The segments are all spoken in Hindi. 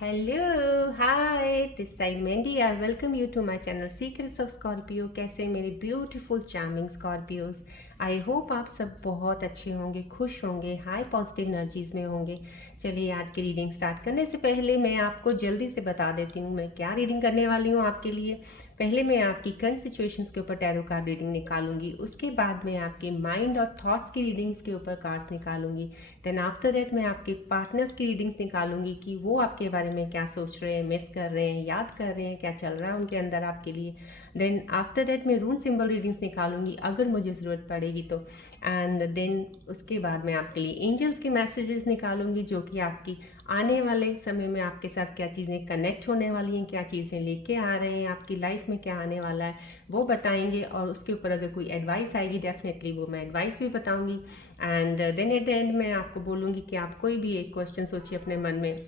Hello hi, this side Mandy. I welcome you to my channel secrets of Scorpio. कैसे मेरे beautiful charming Scorpios. I hope आप सब बहुत अच्छे होंगे, खुश होंगे, हाई पॉजिटिव एनर्जीज में होंगे। चलिए आज की रीडिंग स्टार्ट करने से पहले मैं आपको जल्दी से बता देती हूँ मैं क्या रीडिंग करने वाली हूँ आपके लिए। पहले मैं आपकी करंट सिचुएशंस के ऊपर टैरो कार्ड रीडिंग निकालूंगी, उसके बाद मैं आपके माइंड और थॉट्स की रीडिंग्स के ऊपर कार्ड्स निकालूंगी। देन आफ्टर दैट मैं आपके पार्टनर्स की रीडिंग्स निकालूंगी कि वो आपके बारे में क्या सोच रहे हैं, मिस कर रहे हैं, याद कर रहे हैं, क्या चल रहा है उनके अंदर आपके लिए। देन आफ्टर दैट मैं रून सिंबल रीडिंग्स निकालूंगी अगर मुझे ज़रूरत पड़ेगी तो। एंड देन उसके बाद मैं आपके लिए एंजल्स के मैसेजेस निकालूंगी जो कि आपकी आने वाले समय में आपके साथ क्या चीज़ें कनेक्ट होने वाली हैं, क्या चीज़ें लेके आ रहे हैं, आपकी लाइफ में क्या आने वाला है वो बताएंगे। और उसके ऊपर अगर कोई एडवाइस आएगी डेफिनेटली वो मैं एडवाइस भी बताऊंगी। And then at the end मैं आपको बोलूँगी कि आप कोई भी एक क्वेश्चन सोचिए अपने मन में,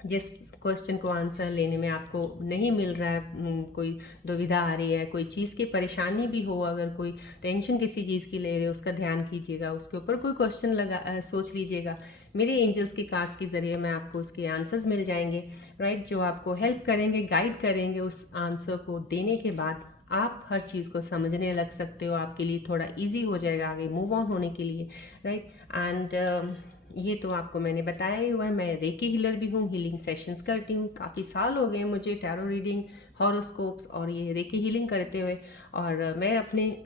जिस क्वेश्चन को आंसर लेने में आपको नहीं मिल रहा है, कोई दुविधा आ रही है, कोई चीज़ की परेशानी भी हो, अगर कोई टेंशन किसी चीज़ की ले रहे हो उसका ध्यान कीजिएगा, उसके ऊपर कोई क्वेश्चन सोच लीजिएगा। मेरे एंजल्स की कार्ड्स के ज़रिए मैं आपको उसके आंसर्स मिल जाएंगे, राइट, जो आपको हेल्प करेंगे, गाइड करेंगे। उस आंसर को देने के बाद आप हर चीज़ को समझने लग सकते हो, आपके लिए थोड़ा इजी हो जाएगा आगे मूव ऑन होने के लिए, राइट। एंड ये तो आपको मैंने बताया ही हुआ है। मैं रेकी हीलर भी हूँ, हीलिंग सेशंस करती हूँ। काफ़ी साल हो गए मुझे टैरो रीडिंग, हॉरोस्कोप्स और ये रेकी हीलिंग करते हुए। और मैं अपने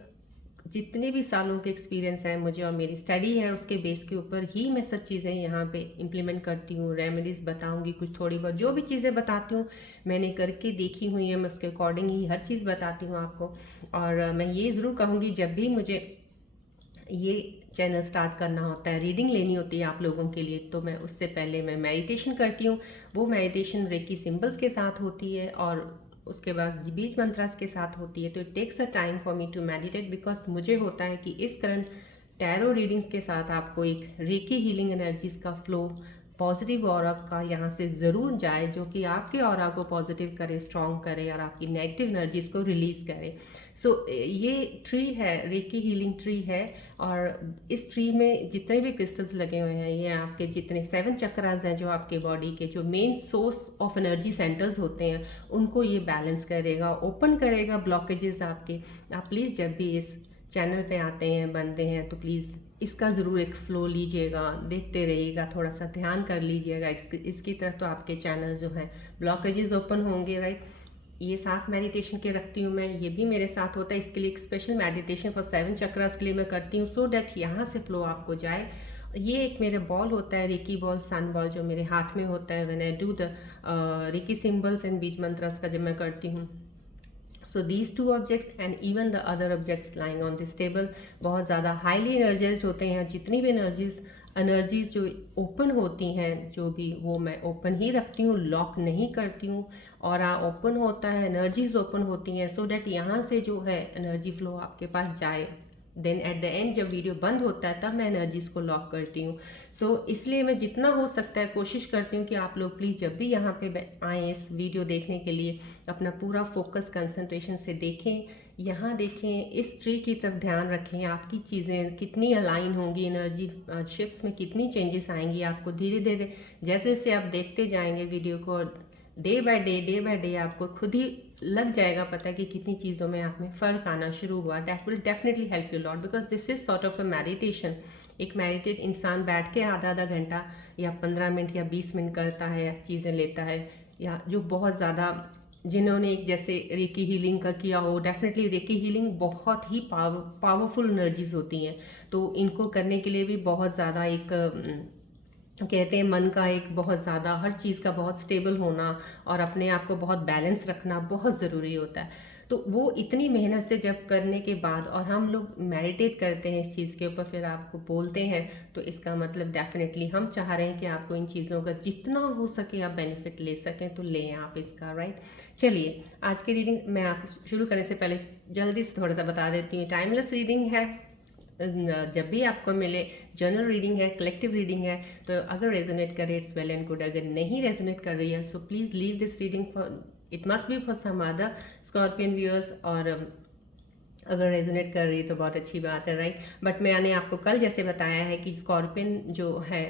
जितने भी सालों के एक्सपीरियंस है मुझे और मेरी स्टडी है उसके बेस के ऊपर ही मैं सब चीज़ें यहाँ पे इम्प्लीमेंट करती हूँ। रेमेडीज़ बताऊँगी कुछ, थोड़ी बहुत जो भी चीज़ें बताती हूँ मैंने करके देखी हुई है, मैं उसके अकॉर्डिंग ही हर चीज़ बताती हूँ आपको। और मैं ये ज़रूर कहूँगी जब भी मुझे ये चैनल स्टार्ट करना होता है, रीडिंग लेनी होती है आप लोगों के लिए, तो मैं उससे पहले मैं मेडिटेशन करती हूँ। वो मेडिटेशन रेकी सिंबल्स के साथ होती है और उसके बाद बीज मंत्रास के साथ होती है। तो it takes a time for me to meditate because मुझे होता है कि इस करंट टैरो रीडिंग्स के साथ आपको एक रेकी हीलिंग एनर्जीज का फ्लो, पॉजिटिव ऑरा का यहाँ से ज़रूर जाए जो कि आपके ऑरा को पॉजिटिव करे, स्ट्रॉन्ग करे और आपकी नेगेटिव एनर्जीज को रिलीज़ करे। सो ये ट्री है, रेकी हीलिंग ट्री है। और इस ट्री में जितने भी क्रिस्टल्स लगे हुए हैं ये आपके जितने 7 चक्रास हैं जो आपके बॉडी के जो main source of energy centres होते हैं उनको ये बैलेंस करेगा, ओपन करेगा ब्लॉकेजेस आपके। आप प्लीज़ जब भी इस चैनल पे आते हैं, बनते हैं, तो प्लीज़ इसका ज़रूर एक फ़्लो लीजिएगा, देखते रहिएगा, थोड़ा सा ध्यान कर लीजिएगा इसकी तरफ। तो आपके चैनल जो हैं ब्लॉकेजेस ओपन होंगे, राइट। ये 7 मेडिटेशन के रखती हूँ मैं, ये भी मेरे साथ होता है। इसके लिए एक स्पेशल मेडिटेशन फॉर 7 चक्रास के लिए मैं करती हूँ सो डैट यहाँ से फ्लो आपको जाए। ये एक मेरे बॉल होता है, रेकी बॉल, सन बॉल, जो मेरे हाथ में होता है when I do the reiki symbols and बीज मंत्रस का जब मैं करती हूँ। So these two objects and even the other objects lying on this table बहुत ज़्यादा हाईली एनर्जाइज्ड होते हैं। जितनी भी एनर्जीज जो ओपन होती हैं, जो भी, वो मैं ओपन ही रखती हूँ, लॉक नहीं करती हूँ। और ओपन होता है, एनर्जीज ओपन होती हैं सो डैट यहाँ से जो है एनर्जी फ्लो आपके पास जाए। देन एट द एंड जब वीडियो बंद होता है तब मैं एनर्जीज को लॉक करती हूँ। सो इसलिए मैं जितना हो सकता है कोशिश करती हूँ कि आप लोग प्लीज़ जब भी यहाँ पे आएँ इस वीडियो देखने के लिए अपना पूरा फोकस कंसंट्रेशन से देखें, यहाँ देखें, इस ट्री की तरफ ध्यान रखें। आपकी चीज़ें कितनी अलाइन होंगी, एनर्जी शिफ्ट्स में कितनी चेंजेस आएंगी आपको धीरे धीरे जैसे जैसे आप देखते जाएंगे वीडियो को। डे बाय डे आपको खुद ही लग जाएगा पता कि कितनी चीज़ों में आप में फ़र्क आना शुरू हुआ। That will definitely help you lot because this is sort of a meditation. एक मेडिटेट इंसान बैठ के आधा आधा घंटा या 15 मिनट या 20 मिनट करता है, चीज़ें लेता है, या जो बहुत ज़्यादा जिन्होंने एक जैसे रेकी हीलिंग का किया हो, डेफिनेटली रेकी हीलिंग बहुत ही पावरफुल एनर्जीज होती हैं। तो इनको करने के लिए भी बहुत ज़्यादा एक कहते हैं मन का एक बहुत ज़्यादा हर चीज़ का बहुत स्टेबल होना और अपने आप को बहुत बैलेंस रखना बहुत ज़रूरी होता है। तो वो इतनी मेहनत से जब करने के बाद और हम लोग मेडिटेट करते हैं इस चीज़ के ऊपर, फिर आपको बोलते हैं, तो इसका मतलब डेफिनेटली हम चाह रहे हैं कि आपको इन चीज़ों का जितना हो सके आप बेनिफिट ले सकें, तो लें आप इसका, राइट। चलिए आज की रीडिंग मैं आपको शुरू करने से पहले जल्दी से थोड़ा सा बता देती हूँ। टाइमलेस रीडिंग है, जब भी आपको मिले। जनरल रीडिंग है, कलेक्टिव रीडिंग है, तो अगर रेजोनेट करे इट्स वेल एंड गुड, अगर नहीं रेजोनेट कर रही है so please leave this reading for, it must be for some other scorpion viewers. और अगर रेजोनेट कर रही है तो बहुत अच्छी बात है, राइट। बट मैंने आपको कल जैसे बताया है कि स्कॉर्पियन जो है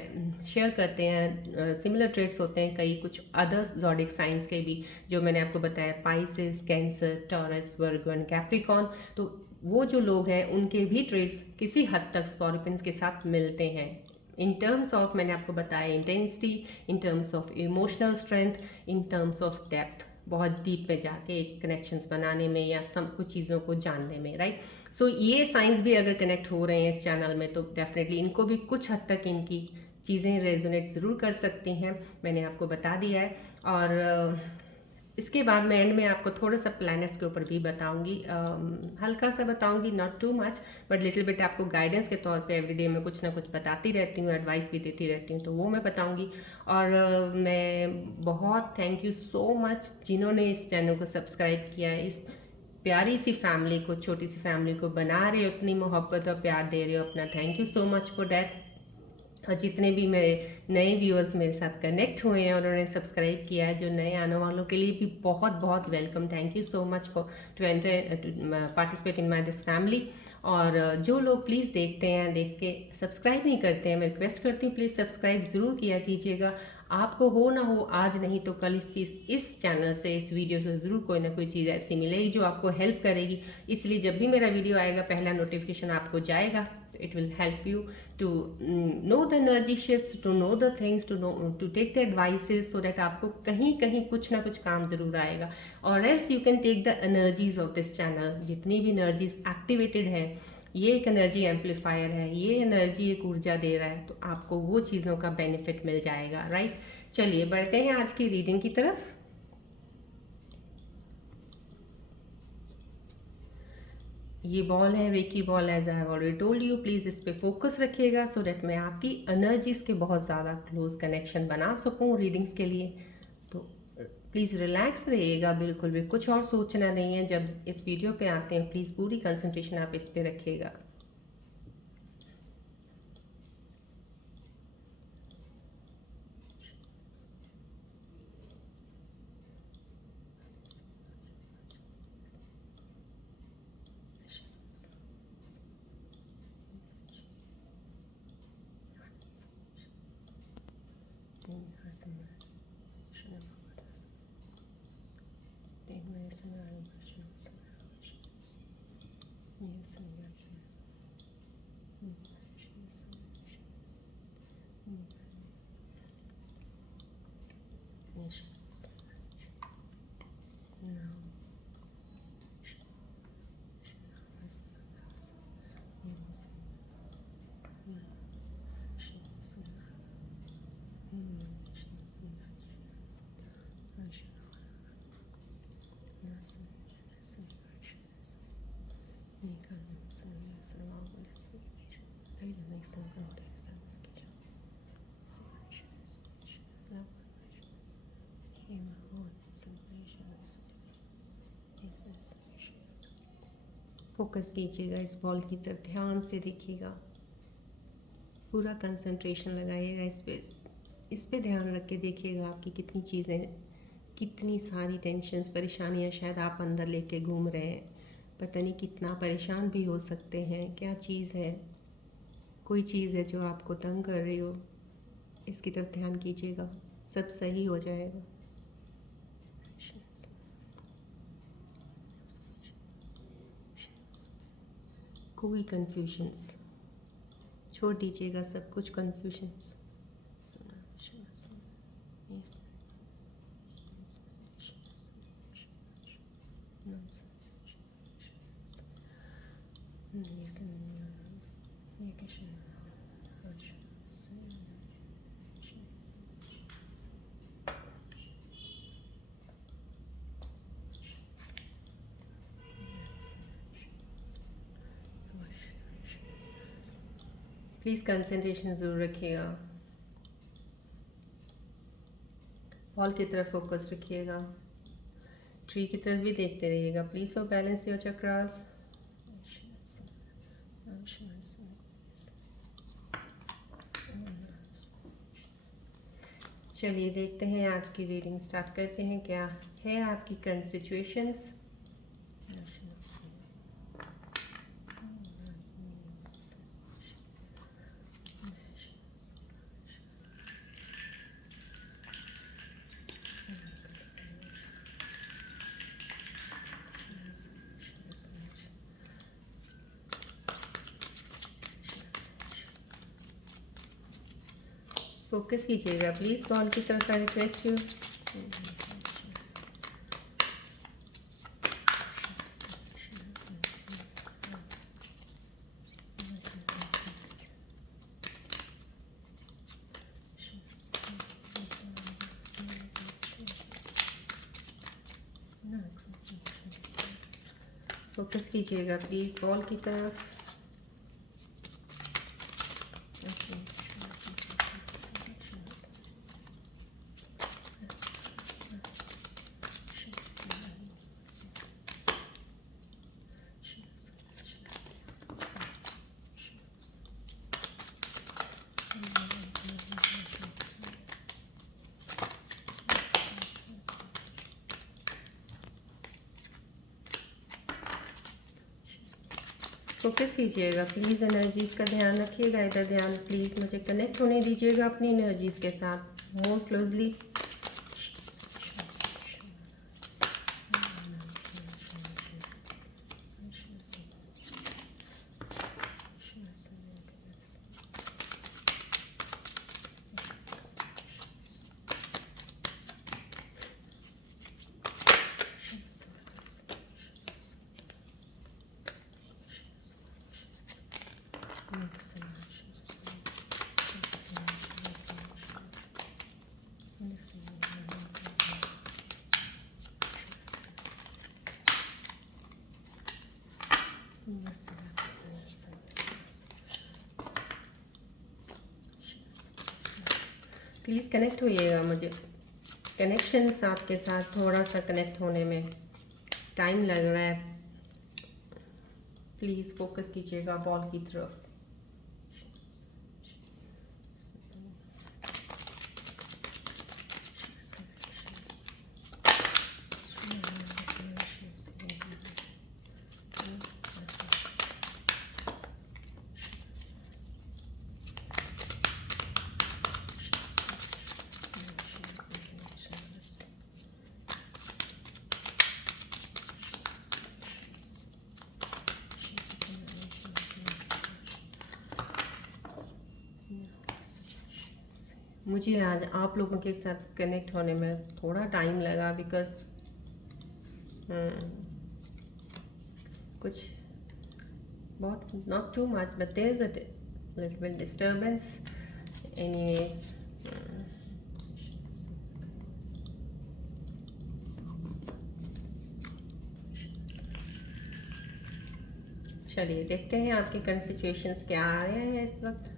शेयर करते हैं, सिमिलर ट्रेड्स होते हैं कई कुछ अदर ज़ोडिक साइंस के भी, जो मैंने आपको बताया Pisces, cancer, taurus, Virgo and Capricorn. तो वो जो लोग हैं उनके भी ट्रेड्स किसी हद तक स्कॉर्पियंस के साथ मिलते हैं इन टर्म्स ऑफ, मैंने आपको बताया, intensity, in terms of emotional strength, in terms of depth, बहुत डीप में जाके एक कनेक्शंस बनाने में या सब कुछ चीज़ों को जानने में, राइट। सो ये साइंस भी अगर कनेक्ट हो रहे हैं इस चैनल में तो डेफिनेटली इनको भी कुछ हद तक इनकी चीज़ें रेजोनेट ज़रूर कर सकती हैं, मैंने आपको बता दिया है। और इसके बाद मैं एंड में आपको थोड़ा सा प्लैनेट्स के ऊपर भी बताऊंगी, हल्का सा बताऊंगी, not too much, but little bit आपको गाइडेंस के तौर पे एवरीडे में कुछ ना कुछ बताती रहती हूँ, एडवाइस भी देती रहती हूँ, तो वो मैं बताऊंगी। और मैं बहुत थैंक यू सो मच जिन्होंने इस चैनल को सब्सक्राइब किया है, इस प्यारी सी फैमिली को, छोटी सी फैमिली को बना रहे हो, इतनी मोहब्बत और प्यार दे रहे हो अपना, thank you so much for that. और जितने भी मेरे नए व्यूअर्स मेरे साथ कनेक्ट हुए हैं, उन्होंने सब्सक्राइब किया है, जो नए आने वालों के लिए भी बहुत बहुत welcome, thank you so much for to enter participate in my this family. और जो लोग प्लीज़ देखते हैं, देख के सब्सक्राइब नहीं करते हैं, मैं रिक्वेस्ट करती हूँ प्लीज़ सब्सक्राइब ज़रूर किया कीजिएगा। आपको हो ना हो, आज नहीं तो कल इस चैनल से, इस वीडियो से ज़रूर कोई ना कोई चीज़ ऐसी मिलेगी जो आपको हेल्प करेगी। इसलिए जब भी मेरा वीडियो आएगा पहला नोटिफिकेशन आपको जाएगा, it will help you to know the energy shifts, to know the things, to take the advices, so that आपको कहीं कहीं कुछ ना कुछ काम ज़रूर आएगा। और else you can take the energies of this channel, जितनी भी energies activated है, ये एक एनर्जी एम्पलीफायर है, ये एनर्जी एक ऊर्जा दे रहा है, तो आपको वो चीज़ों का बेनिफिट मिल जाएगा, राइट। चलिए बढ़ते हैं आज की रीडिंग की तरफ। ये बॉल है, reiki ball, as I have already told you, please इस पे फोकस रखिएगा सो डैट मैं आपकी एनर्जीज के बहुत ज़्यादा क्लोज कनेक्शन बना सकूँ रीडिंग्स के लिए। तो प्लीज़ रिलैक्स रहिएगा, बिल्कुल भी कुछ और सोचना नहीं है। जब इस वीडियो पे आते हैं प्लीज़ पूरी कंसंट्रेशन आप इस पे रखिएगा। फोकस कीजिएगा इस बॉल की तरफ, ध्यान से देखिएगा, पूरा कंसंट्रेशन लगाइएगा इस पे ध्यान रख के देखिएगा आपकी कितनी चीज़ें, कितनी सारी टेंशन्स, परेशानियां शायद आप अंदर लेके घूम रहे हैं, पता नहीं कितना परेशान भी हो सकते हैं। क्या चीज़ है, कोई चीज़ है जो आपको तंग कर रही हो, इसकी तरफ ध्यान कीजिएगा, सब सही हो जाएगा। कोई कन्फ्यूजन्स छोड़ दीजिएगा, सब कुछ कन्फ्यूजन्स। प्लीज़ कंसंट्रेशन ज़रूर रखिएगा, बॉल की तरफ फोकस रखिएगा, ट्री की तरफ भी देखते रहिएगा। Please for balance your chakras. चलिए देखते हैं, आज की रीडिंग स्टार्ट करते हैं। क्या है आपकी करंट सिचुएशंस। फोकस कीजिएगा प्लीज़ बॉल की तरफ, आई रिक्वेस्ट यू। फोकस कीजिएगा प्लीज़ बॉल की तरफ। फोकस कीजिएगा प्लीज़, एनर्जीज़ का ध्यान रखिएगा, इधर ध्यान प्लीज़ मुझे कनेक्ट होने दीजिएगा अपनी एनर्जीज़ के साथ मोर क्लोजली। प्लीज़ कनेक्ट होइएगा, मुझे कनेक्शंस आपके साथ थोड़ा सा कनेक्ट होने में टाइम लग रहा है। प्लीज़ फोकस कीजिएगा बॉल की तरफ। मुझे आज आप लोगों के साथ कनेक्ट होने में थोड़ा टाइम लगा बिकॉज कुछ बहुत not too much but there is a little bit disturbance anyways. चलिए देखते हैं आपके करंट सिचुएशंस क्या आ रहे हैं इस वक्त,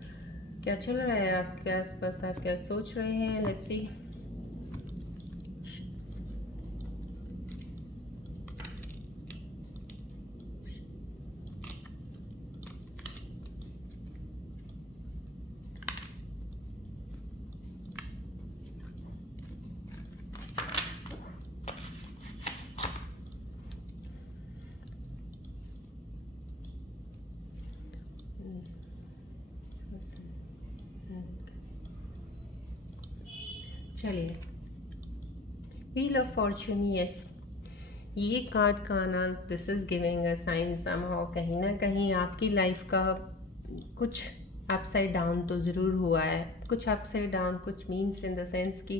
क्या चल रहा है आपके आसपास, आप क्या सोच रहे हैं। Let's see. चलिए, व्हील ऑफ फॉर्चून, यस, ये कार्ड का आना this is giving a sign somehow कहीं ना कहीं आपकी लाइफ का कुछ अपसाइड डाउन तो ज़रूर हुआ है। कुछ अपसाइड डाउन कुछ मीन्स इन द सेंस कि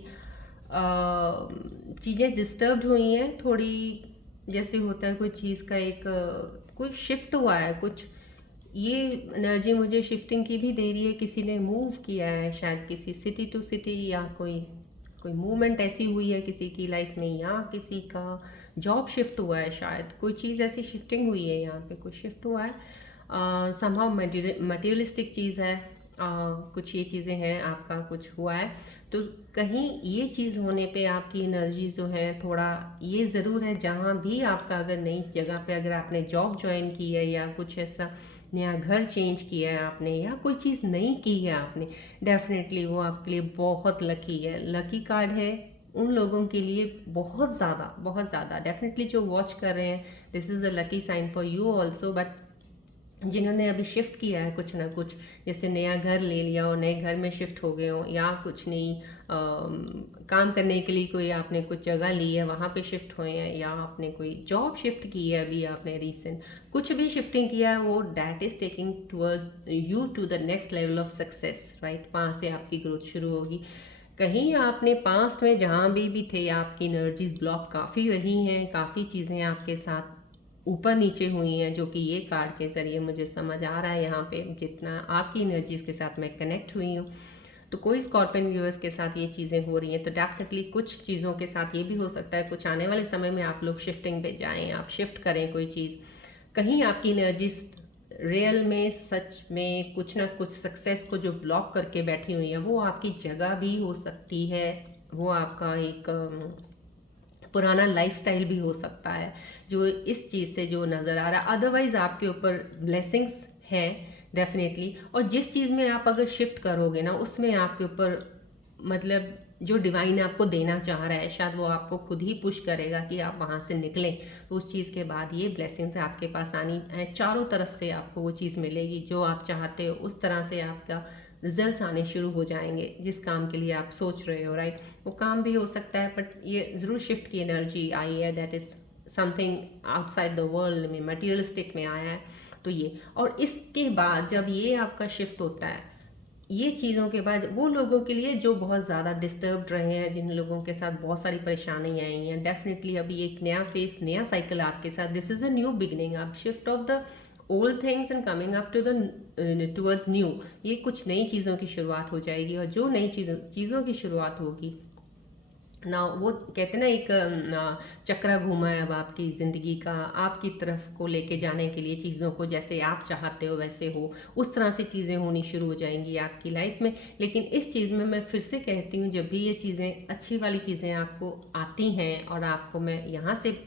चीज़ें डिस्टर्ब्ड हुई हैं थोड़ी, जैसे होता है कोई चीज़ का एक कोई शिफ्ट हुआ है कुछ। ये एनर्जी मुझे शिफ्टिंग की भी दे रही है, किसी ने मूव किया है शायद किसी सिटी टू सिटी, या कोई कोई मूवमेंट ऐसी हुई है किसी की लाइफ में, या किसी का जॉब शिफ्ट हुआ है, शायद कोई चीज़ ऐसी शिफ्टिंग हुई है, यहाँ पे कोई शिफ्ट हुआ है। समहाउ मटेरियलिस्टिक चीज़ है, कुछ ये चीज़ें हैं, आपका कुछ हुआ है तो कहीं ये चीज़ होने पे आपकी एनर्जी जो है थोड़ा, ये ज़रूर है जहाँ भी आपका अगर नई जगह पे अगर आपने जॉब ज्वाइन की है या कुछ ऐसा नया घर चेंज किया है आपने, या कोई चीज़ नई की है आपने, डेफिनेटली वो आपके लिए बहुत लकी है। लकी कार्ड है उन लोगों के लिए बहुत ज़्यादा डेफिनेटली जो वॉच कर रहे हैं, this is a lucky sign for you also. But जिन्होंने अभी शिफ्ट किया है कुछ ना कुछ, जैसे नया घर ले लिया हो, नए घर में शिफ्ट हो गए हो, या कुछ नई काम करने के लिए कोई आपने कुछ जगह ली है वहाँ पे शिफ्ट हुए हैं, या आपने कोई जॉब शिफ्ट की है अभी आपने रीसेंट, कुछ भी शिफ्टिंग किया है, वो that is taking toward you to the next level of success, right. वहाँ से आपकी ग्रोथ शुरू होगी। कहीं आपने पास्ट में जहाँ भी थे, आपकी एनर्जीज ब्लॉक काफ़ी रही हैं, काफ़ी चीज़ें आपके साथ ऊपर नीचे हुई हैं, जो कि ये कार्ड के ज़रिए मुझे समझ आ रहा है। यहाँ पे जितना आपकी एनर्जीज़ के साथ मैं कनेक्ट हुई हूँ, तो कोई स्कॉर्पियन व्यूअर्स के साथ ये चीज़ें हो रही हैं, तो डेफिनेटली कुछ चीज़ों के साथ ये भी हो सकता है कुछ आने वाले समय में आप लोग शिफ्टिंग पे जाएं, आप शिफ्ट करें कोई चीज़। कहीं आपकी एनर्जीज रियल में सच में कुछ ना कुछ सक्सेस को जो ब्लॉक करके बैठी हुई है, वो आपकी जगह भी हो सकती है, वो आपका एक पुराना लाइफस्टाइल भी हो सकता है जो इस चीज़ से जो नज़र आ रहा है। अदरवाइज़ आपके ऊपर ब्लेसिंग्स हैं डेफिनेटली, और जिस चीज़ में आप अगर शिफ्ट करोगे ना, उसमें आपके ऊपर मतलब जो डिवाइन आपको देना चाह रहा है, शायद वो आपको खुद ही पुश करेगा कि आप वहाँ से निकलें। तो उस चीज़ के बाद ये ब्लेसिंग्स आपके पास आनी है, चारों तरफ से आपको वो चीज़ मिलेगी जो आप चाहते हो, उस तरह से आपका रिजल्ट्स आने शुरू हो जाएंगे जिस काम के लिए आप सोच रहे हो, राइट। वो काम भी हो सकता है, बट ये ज़रूर शिफ्ट की एनर्जी आई है, that is something outside the world में, मटीरियलिस्टिक में आया है। तो ये, और इसके बाद जब ये आपका शिफ्ट होता है, ये चीज़ों के बाद वो लोगों के लिए जो बहुत ज़्यादा डिस्टर्ब्ड रहे हैं, जिन लोगों के साथ बहुत सारी परेशानियाँ आई हैं, डेफिनेटली अभी एक नया फेस, नया साइकिल आपके साथ, this is a new beginning, आप shift off the old things and coming up to the towards new, ये कुछ नई चीज़ों की शुरुआत हो जाएगी। और जो नई चीज़ों की शुरुआत होगी ना, वो कहते हैं ना एक चक्रा घूमा है अब आपकी ज़िंदगी का, आपकी तरफ को लेके जाने के लिए चीज़ों को जैसे आप चाहते हो वैसे हो, उस तरह से चीज़ें होनी शुरू हो जाएंगी आपकी लाइफ में। लेकिन इस चीज़ में मैं फिर से कहती हूँ, जब भी ये चीज़ें अच्छी वाली चीज़ें आपको आती हैं और आपको मैं यहाँ से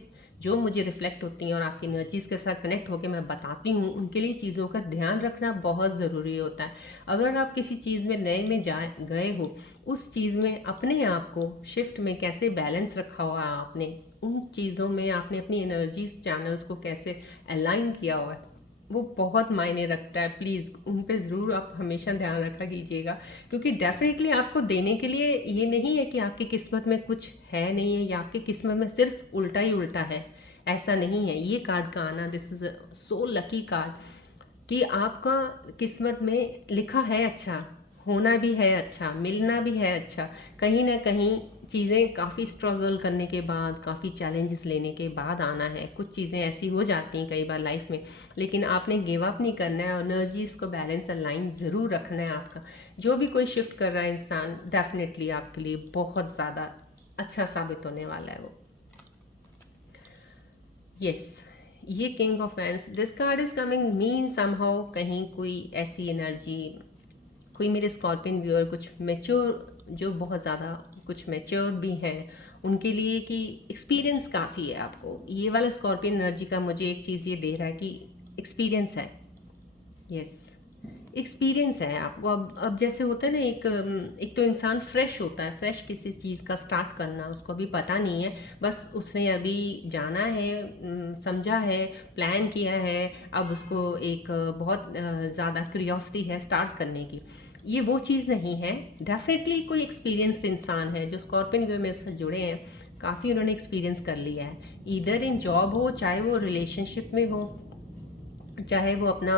जो मुझे रिफ्लेक्ट होती हैं और आपकी एनर्जीज़ के साथ कनेक्ट होकर मैं बताती हूँ, उनके लिए चीज़ों का ध्यान रखना बहुत ज़रूरी होता है। अगर आप किसी चीज़ में नए में जा गए हो, उस चीज़ में अपने आप को शिफ्ट में कैसे बैलेंस रखा हुआ है आपने, उन चीज़ों में आपने अपनी एनर्जीज चैनल्स को कैसे अलाइन किया हुआ है, वो बहुत मायने रखता है। प्लीज़ उन पे ज़रूर आप हमेशा ध्यान रखा कीजिएगा, क्योंकि डेफिनेटली आपको देने के लिए ये नहीं है कि आपकी किस्मत में कुछ है नहीं है, या आपकी किस्मत में सिर्फ उल्टा ही उल्टा है, ऐसा नहीं है। ये कार्ड का आना, this is so lucky card, कि आपका किस्मत में लिखा है अच्छा, होना भी है अच्छा, मिलना भी है अच्छा। कहीं ना कहीं चीज़ें काफ़ी स्ट्रगल करने के बाद, काफ़ी चैलेंजेस लेने के बाद आना है। कुछ चीज़ें ऐसी हो जाती हैं कई बार लाइफ में, लेकिन आपने गिव अप नहीं करना है, एनर्जीज को बैलेंस और लाइन ज़रूर रखना है आपका। जो भी कोई शिफ्ट कर रहा है इंसान, डेफिनेटली आपके लिए बहुत ज़्यादा अच्छा साबित होने वाला है वो। यस, ये king of vents, this card is coming mean somehow, कहीं कोई ऐसी एनर्जी, कोई मेरे स्कॉर्पियन व्यूअर कुछ मैच्योर, जो बहुत ज़्यादा कुछ मैच्योर भी हैं, उनके लिए कि एक्सपीरियंस काफ़ी है आपको। ये वाला स्कॉर्पियन एनर्जी का मुझे एक चीज़ ये दे रहा है कि एक्सपीरियंस है। यस, एक्सपीरियंस है आपको। अब जैसे होता है ना, एक तो इंसान फ्रेश होता है, फ्रेश किसी चीज़ का स्टार्ट करना उसको अभी पता नहीं है, बस उसने अभी जाना है, समझा है, प्लान किया है, अब उसको एक बहुत ज़्यादा क्यूरियोसिटी है स्टार्ट करने की। ये वो चीज़ नहीं है। डेफिनेटली कोई एक्सपीरियंस्ड इंसान है जो स्कॉर्पियन वे में से जुड़े हैं, काफ़ी उन्होंने एक्सपीरियंस कर लिया है, इधर इन जॉब हो, चाहे वो रिलेशनशिप में हो, चाहे वो अपना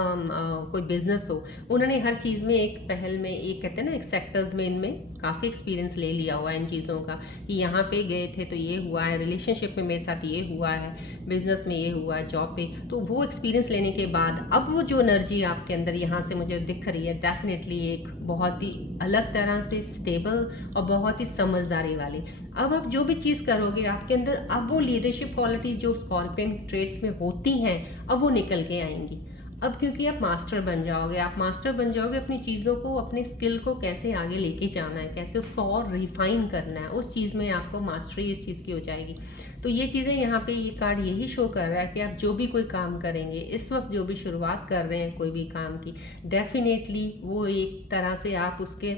कोई बिजनेस हो, उन्होंने हर चीज़ में एक पहल में, एक कहते हैं ना एक सेक्टर्स में, इनमें काफ़ी एक्सपीरियंस ले लिया हुआ है इन चीज़ों का, कि यहाँ पे गए थे तो ये हुआ है, रिलेशनशिप में मेरे साथ ये हुआ है, बिजनेस में ये हुआ है, जॉब पे। तो वो एक्सपीरियंस लेने के बाद अब वो जो एनर्जी आपके अंदर यहाँ से मुझे दिख रही है, डेफिनेटली एक बहुत ही अलग तरह से स्टेबल और बहुत ही समझदारी वाली। अब आप जो भी चीज़ करोगे आपके अंदर, अब वो लीडरशिप क्वालिटीज जो स्कॉर्पियन ट्रेड्स में होती हैं, अब वो निकल के आएंगी। अब क्योंकि आप मास्टर बन जाओगे, आप मास्टर बन जाओगे अपनी चीज़ों को, अपने स्किल को कैसे आगे लेके जाना है, कैसे उसको और रिफाइन करना है, उस चीज़ में आपको मास्टरी इस चीज़ की हो जाएगी। तो ये चीज़ें यहाँ पे, ये कार्ड यही शो कर रहा है कि आप जो भी कोई काम करेंगे इस वक्त, जो भी शुरुआत कर रहे हैं कोई भी काम की, डेफिनेटली वो एक तरह से आप उसके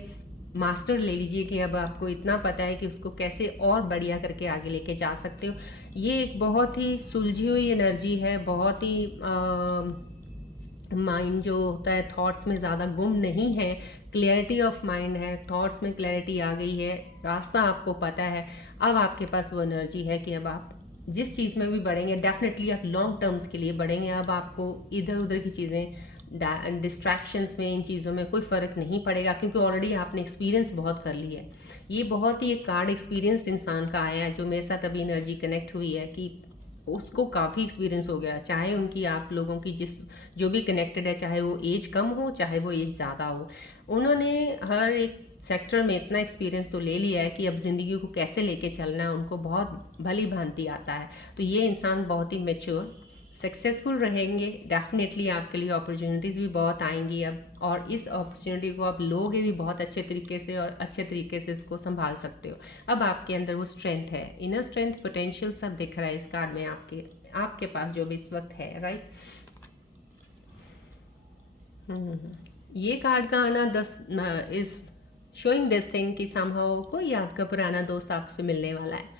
मास्टर ले लीजिए कि अब आपको इतना पता है कि उसको कैसे और बढ़िया करके आगे लेके जा सकते हो। ये एक बहुत ही सुलझी हुई एनर्जी है, बहुत ही माइंड जो होता है थॉट्स में ज़्यादा गुम नहीं है, क्लियरिटी ऑफ माइंड है, थॉट्स में क्लैरिटी आ गई है, रास्ता आपको पता है। अब आपके पास वो एनर्जी है कि अब आप जिस चीज़ में भी बढ़ेंगे डेफिनेटली आप लॉन्ग टर्म्स के लिए बढ़ेंगे। अब आपको इधर उधर की चीज़ें, डिस्ट्रैक्शंस में, इन चीज़ों में कोई फ़र्क नहीं पड़ेगा, क्योंकि ऑलरेडी आपने एक्सपीरियंस बहुत कर लिया है। ये बहुत ही एक कार्ड एक्सपीरियंस्ड इंसान का आया है, जो मेरे साथ अभी एनर्जी कनेक्ट हुई है कि उसको काफ़ी एक्सपीरियंस हो गया, चाहे उनकी आप लोगों की जो भी कनेक्टेड है, चाहे वो एज कम हो चाहे वो एज ज़्यादा हो, उन्होंने हर एक सेक्टर में इतना एक्सपीरियंस तो ले लिया है कि अब ज़िंदगी को कैसे लेके चलना है उनको बहुत भली भांति आता है। तो ये इंसान बहुत ही मेच्योर सक्सेसफुल रहेंगे, डेफिनेटली आपके लिए अपॉर्चुनिटीज़ भी बहुत आएंगी अब, और इस अपॉर्चुनिटी को आप लोगे भी बहुत अच्छे तरीके से और अच्छे तरीके से इसको संभाल सकते हो। अब आपके अंदर वो स्ट्रेंथ है, इनर स्ट्रेंथ, पोटेंशियल सब दिख रहा है इस कार्ड में आपके पास जो भी इस वक्त है, राइट। ये कार्ड का आना इज शोइंग दिस थिंग कि समहाउ कोई आपका पुराना दोस्त आपसे मिलने वाला है,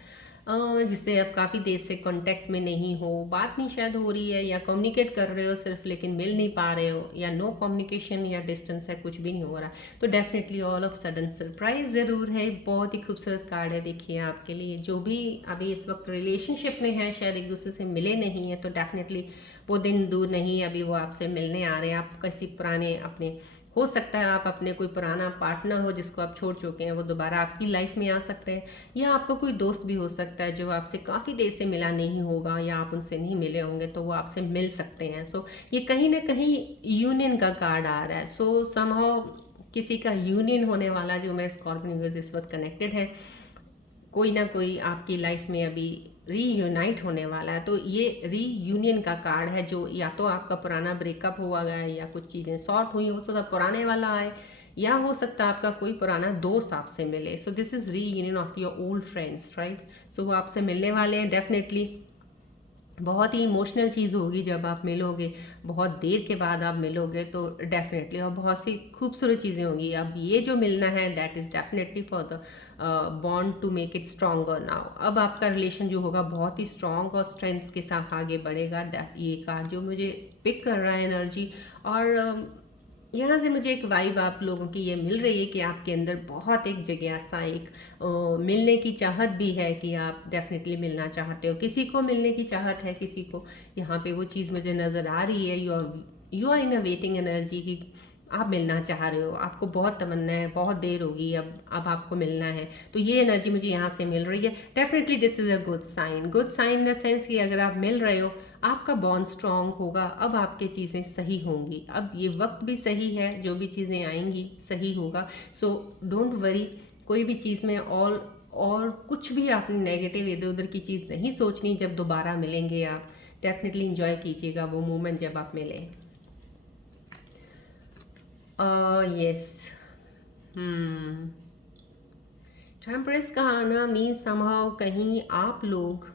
जिससे आप काफ़ी देर से कांटेक्ट में नहीं हो, बात नहीं शायद हो रही है, या कम्युनिकेट कर रहे हो सिर्फ लेकिन मिल नहीं पा रहे हो, या नो कम्युनिकेशन या डिस्टेंस है, कुछ भी नहीं हो रहा। तो definitely all of sudden surprise ज़रूर है। बहुत ही खूबसूरत कार्ड है, देखिए आपके लिए जो भी अभी इस वक्त रिलेशनशिप में है, शायद एक दूसरे से मिले नहीं है, तो डेफिनेटली वो दिन दूर नहीं, अभी वो आपसे मिलने आ रहे हैं। आप किसी पुराने अपने, हो सकता है आप अपने कोई पुराना पार्टनर हो जिसको आप छोड़ चुके हैं, वो दोबारा आपकी लाइफ में आ सकते हैं, या आपका कोई दोस्त भी हो सकता है जो आपसे काफ़ी देर से मिला नहीं होगा, या आप उनसे नहीं मिले होंगे तो वो आपसे मिल सकते हैं। सो ये कहीं ना कहीं यूनियन का कार्ड आ रहा है। सो समहाउ किसी का यूनियन होने वाला, जो मैं स्कॉर्पियो इस वक्त कनेक्टेड है, कोई ना कोई आपकी लाइफ में अभी रीयूनाइट होने वाला है। तो ये रीयूनियन का कार्ड है, जो या तो आपका पुराना ब्रेकअप हुआ गया है, या कुछ चीज़ें सॉर्ट हुई, हो सकता पुराने वाला आए, या हो सकता है आपका कोई पुराना दोस्त आपसे मिले। So this is reunion of your old friends, right. So वो आपसे मिलने वाले हैं डेफिनेटली। बहुत ही इमोशनल चीज़ होगी जब आप मिलोगे, बहुत देर के बाद आप मिलोगे, तो डेफिनेटली, और बहुत सी खूबसूरत चीज़ें होंगी। अब ये जो मिलना है that is definitely for the bond to make it stronger now. अब आपका रिलेशन जो होगा बहुत ही स्ट्रॉन्ग और स्ट्रेंथ्स के साथ आगे बढ़ेगा। ये कार्ड जो मुझे पिक कर रहा है एनर्जी, और यहाँ से मुझे एक वाइब आप लोगों की ये मिल रही है कि आपके अंदर बहुत एक जिज्ञासा, एक मिलने की चाहत भी है, कि आप डेफिनेटली मिलना चाहते हो, किसी को मिलने की चाहत है, किसी को, यहाँ पे वो चीज़ मुझे नज़र आ रही है। You are in a waiting energy, की आप मिलना चाह रहे हो, आपको बहुत तमन्ना है, बहुत देर होगी, अब आपको मिलना है। तो ये एनर्जी मुझे यहाँ से मिल रही है। Definitely this is a good sign in the sense कि अगर आप मिल रहे हो, आपका बॉन्ड स्ट्रॉन्ग होगा, अब आपकी चीज़ें सही होंगी, अब ये वक्त भी सही है, जो भी चीज़ें आएंगी सही होगा। सो डोंट वरी, कोई भी चीज़ में और कुछ भी आपने नेगेटिव इधर उधर की चीज़ नहीं सोचनी। जब दोबारा मिलेंगे आप डेफिनेटली इंजॉय कीजिएगा वो मोमेंट जब आप मिलें। यस, टेम्परेंस का आना मीन्स समहाउ कहीं आप लोग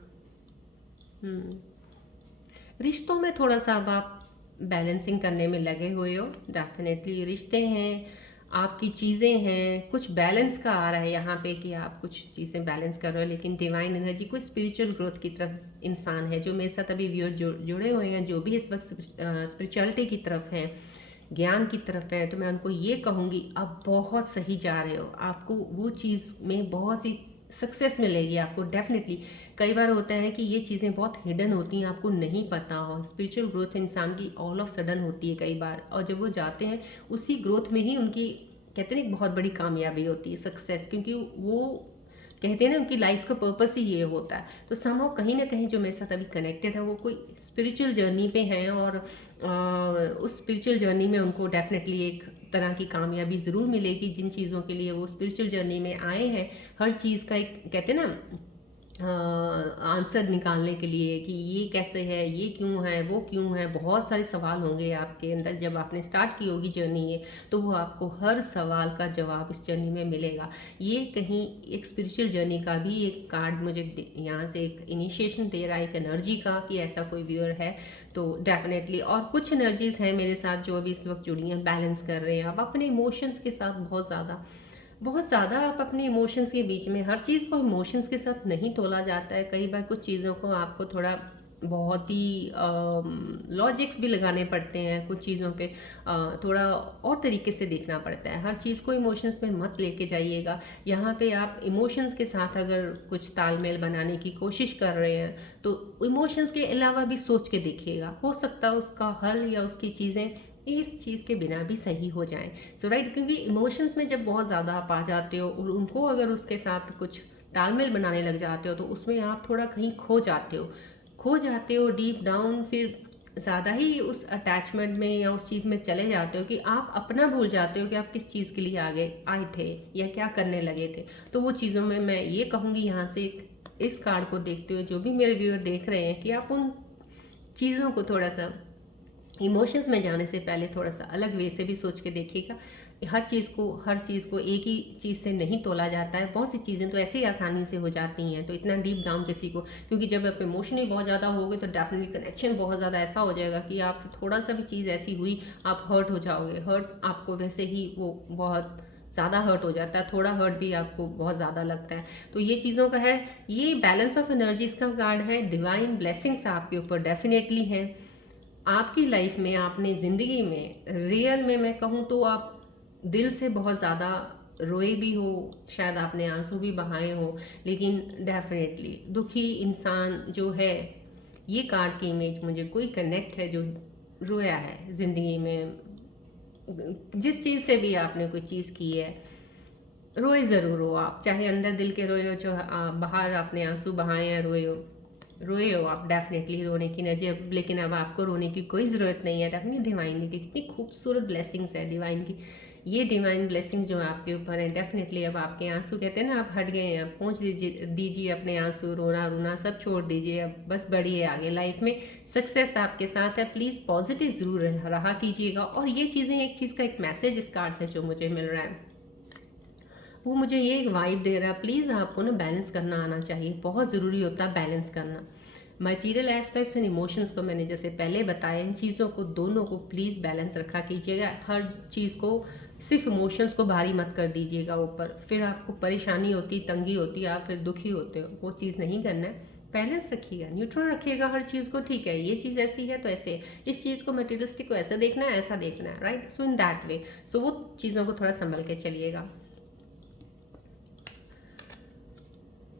रिश्तों में थोड़ा सा अब आप बैलेंसिंग करने में लगे हुए हो। डेफिनेटली रिश्ते हैं, आपकी चीज़ें हैं, कुछ बैलेंस का आ रहा है यहाँ पे कि आप कुछ चीज़ें बैलेंस कर रहे हो। लेकिन डिवाइन एनर्जी, कोई स्पिरिचुअल ग्रोथ की तरफ इंसान है जो मेरे साथ अभी व्यूअर जुड़े हुए हैं, जो भी इस वक्त स्पिरिचुअलिटी की तरफ हैं, ज्ञान की तरफ है, तो मैं उनको ये कहूँगी आप बहुत सही जा रहे हो, आपको वो चीज़ में बहुत सी सक्सेस मिलेगी आपको डेफिनेटली। कई बार होता है कि ये चीज़ें बहुत हिडन होती हैं, आपको नहीं पता हो। स्पिरिचुअल ग्रोथ इंसान की ऑल ऑफ सडन होती है कई बार, और जब वो जाते हैं उसी ग्रोथ में ही उनकी, कहते हैं ना, एक बहुत बड़ी कामयाबी होती है, सक्सेस, क्योंकि वो कहते हैं ना उनकी लाइफ का पर्पस ही ये होता है। तो समहाउ कहीं ना कहीं जो मेरे साथ अभी कनेक्टेड है वो कोई स्पिरिचुअल जर्नी पे हैं, और उस स्पिरिचुअल जर्नी में उनको डेफिनेटली एक तरह की कामयाबी ज़रूर मिलेगी जिन चीज़ों के लिए वो स्पिरिचुअल जर्नी में आए हैं। हर चीज़ का एक, कहते हैं ना, आंसर निकालने के लिए कि ये कैसे है, ये क्यों है, वो क्यों है, बहुत सारे सवाल होंगे आपके अंदर। जब आपने स्टार्ट की होगी जर्नी ये, तो वो आपको हर सवाल का जवाब इस जर्नी में मिलेगा। ये कहीं एक स्पिरिचुअल जर्नी का भी एक कार्ड मुझे यहाँ से एक इनिशिएशन दे रहा है, एक एनर्जी का, कि ऐसा कोई व्यूअर है तो डेफिनेटली। और कुछ एनर्जीज़ हैं मेरे साथ जो अभी इस वक्त जुड़ी हैं, बैलेंस कर रहे हैं। आप अपने इमोशंस के साथ बहुत ज़्यादा आप अपने इमोशंस के बीच में, हर चीज़ को इमोशंस के साथ नहीं तोला जाता है। कई बार कुछ चीज़ों को आपको थोड़ा बहुत ही लॉजिक्स भी लगाने पड़ते हैं कुछ चीज़ों पे, थोड़ा और तरीके से देखना पड़ता है। हर चीज़ को इमोशंस में मत लेके जाइएगा। यहाँ पे आप इमोशंस के साथ अगर कुछ तालमेल बनाने की कोशिश कर रहे हैं तो इमोशंस के अलावा भी सोच के देखिएगा, हो सकता है उसका हल या उसकी चीज़ें इस चीज़ के बिना भी सही हो जाएं। सो राइट, क्योंकि इमोशंस में जब बहुत ज़्यादा आप आ जाते हो और उनको अगर उसके साथ कुछ तालमेल बनाने लग जाते हो तो उसमें आप थोड़ा कहीं खो जाते हो डीप डाउन, फिर ज़्यादा ही उस अटैचमेंट में या उस चीज़ में चले जाते हो कि आप अपना भूल जाते हो कि आप किस चीज़ के लिए आगे आए थे या क्या करने लगे थे। तो वो चीज़ों में मैं ये कहूँगी यहाँ से इस कार्ड को देखते हुए जो भी मेरे व्यूअर देख रहे हैं कि आप उन चीज़ों को थोड़ा सा इमोशंस में जाने से पहले थोड़ा सा अलग वे से भी सोच के देखिएगा। हर चीज़ को एक ही चीज़ से नहीं तोला जाता है। बहुत सी चीज़ें तो ऐसे ही आसानी से हो जाती हैं, तो इतना डीप डाउन किसी को, क्योंकि जब आप इमोशनली बहुत ज़्यादा हो गए तो डेफिनेटली कनेक्शन बहुत ज़्यादा ऐसा हो जाएगा कि आप थोड़ा सा भी चीज़ ऐसी हुई आप हर्ट हो जाओगे। हर्ट आपको वैसे ही वो बहुत ज़्यादा हर्ट हो जाता है, थोड़ा हर्ट भी आपको बहुत ज़्यादा लगता है। तो ये चीज़ों का है, ये बैलेंस ऑफ एनर्जीज का कार्ड है। डिवाइन ब्लेसिंग्स आपके ऊपर डेफिनेटली हैं। आपकी लाइफ में, आपने ज़िंदगी में रियल में मैं कहूँ तो आप दिल से बहुत ज़्यादा रोए भी हो, शायद आपने आंसू भी बहाए हो, लेकिन डेफिनेटली दुखी इंसान जो है, ये कार्ड की इमेज मुझे कोई कनेक्ट है जो रोया है ज़िंदगी में। जिस चीज़ से भी आपने कोई चीज़ की है, रोए ज़रूर हो आप, चाहे अंदर दिल के रोए हो, चाहे बाहर आपने आंसू बहाए हैं, रोए हो आप, डेफिनेटली रोने की एनर्जी। लेकिन अब आपको रोने की कोई ज़रूरत नहीं है। डेफिनेटली डिवाइन की कितनी खूबसूरत ब्लेसिंग्स है डिवाइन की, ये डिवाइन ब्लेसिंग्स जो आपके ऊपर है, डेफिनेटली अब आपके आंसू कहते हैं ना, आप हट गए हैं, अब पहुँच दीजिए अपने आंसू, रोना रोना सब छोड़ दीजिए, अब बस बढ़िए आगे। लाइफ में सक्सेस आपके साथ है, प्लीज़ पॉजिटिव ज़रूर रहा कीजिएगा। और ये चीज़ें, एक चीज़ का एक मैसेज इस कार्ड से जो मुझे मिल रहा है, वो मुझे ये एक वाइब दे रहा है, प्लीज़ आपको ना बैलेंस करना आना चाहिए, बहुत ज़रूरी होता है बैलेंस करना। मटीरियल एस्पेक्ट्स एंड इमोशंस को मैंने जैसे पहले बताया, इन चीज़ों को दोनों को प्लीज़ बैलेंस रखा कीजिएगा। हर चीज़ को सिर्फ इमोशंस को भारी मत कर दीजिएगा ऊपर, फिर आपको परेशानी होती, तंगी होती, आप फिर दुखी होते हो, वो चीज़ नहीं करना है। बैलेंस रखिएगा, न्यूट्रल रखिएगा हर चीज़ को। ठीक है, ये चीज़ ऐसी है तो ऐसे, इस चीज़ को मटेरियलिस्टिक को ऐसा देखना है, ऐसा देखना है, राइट। सो इन दैट वे, सो वो चीज़ों को थोड़ा संभल के चलिएगा।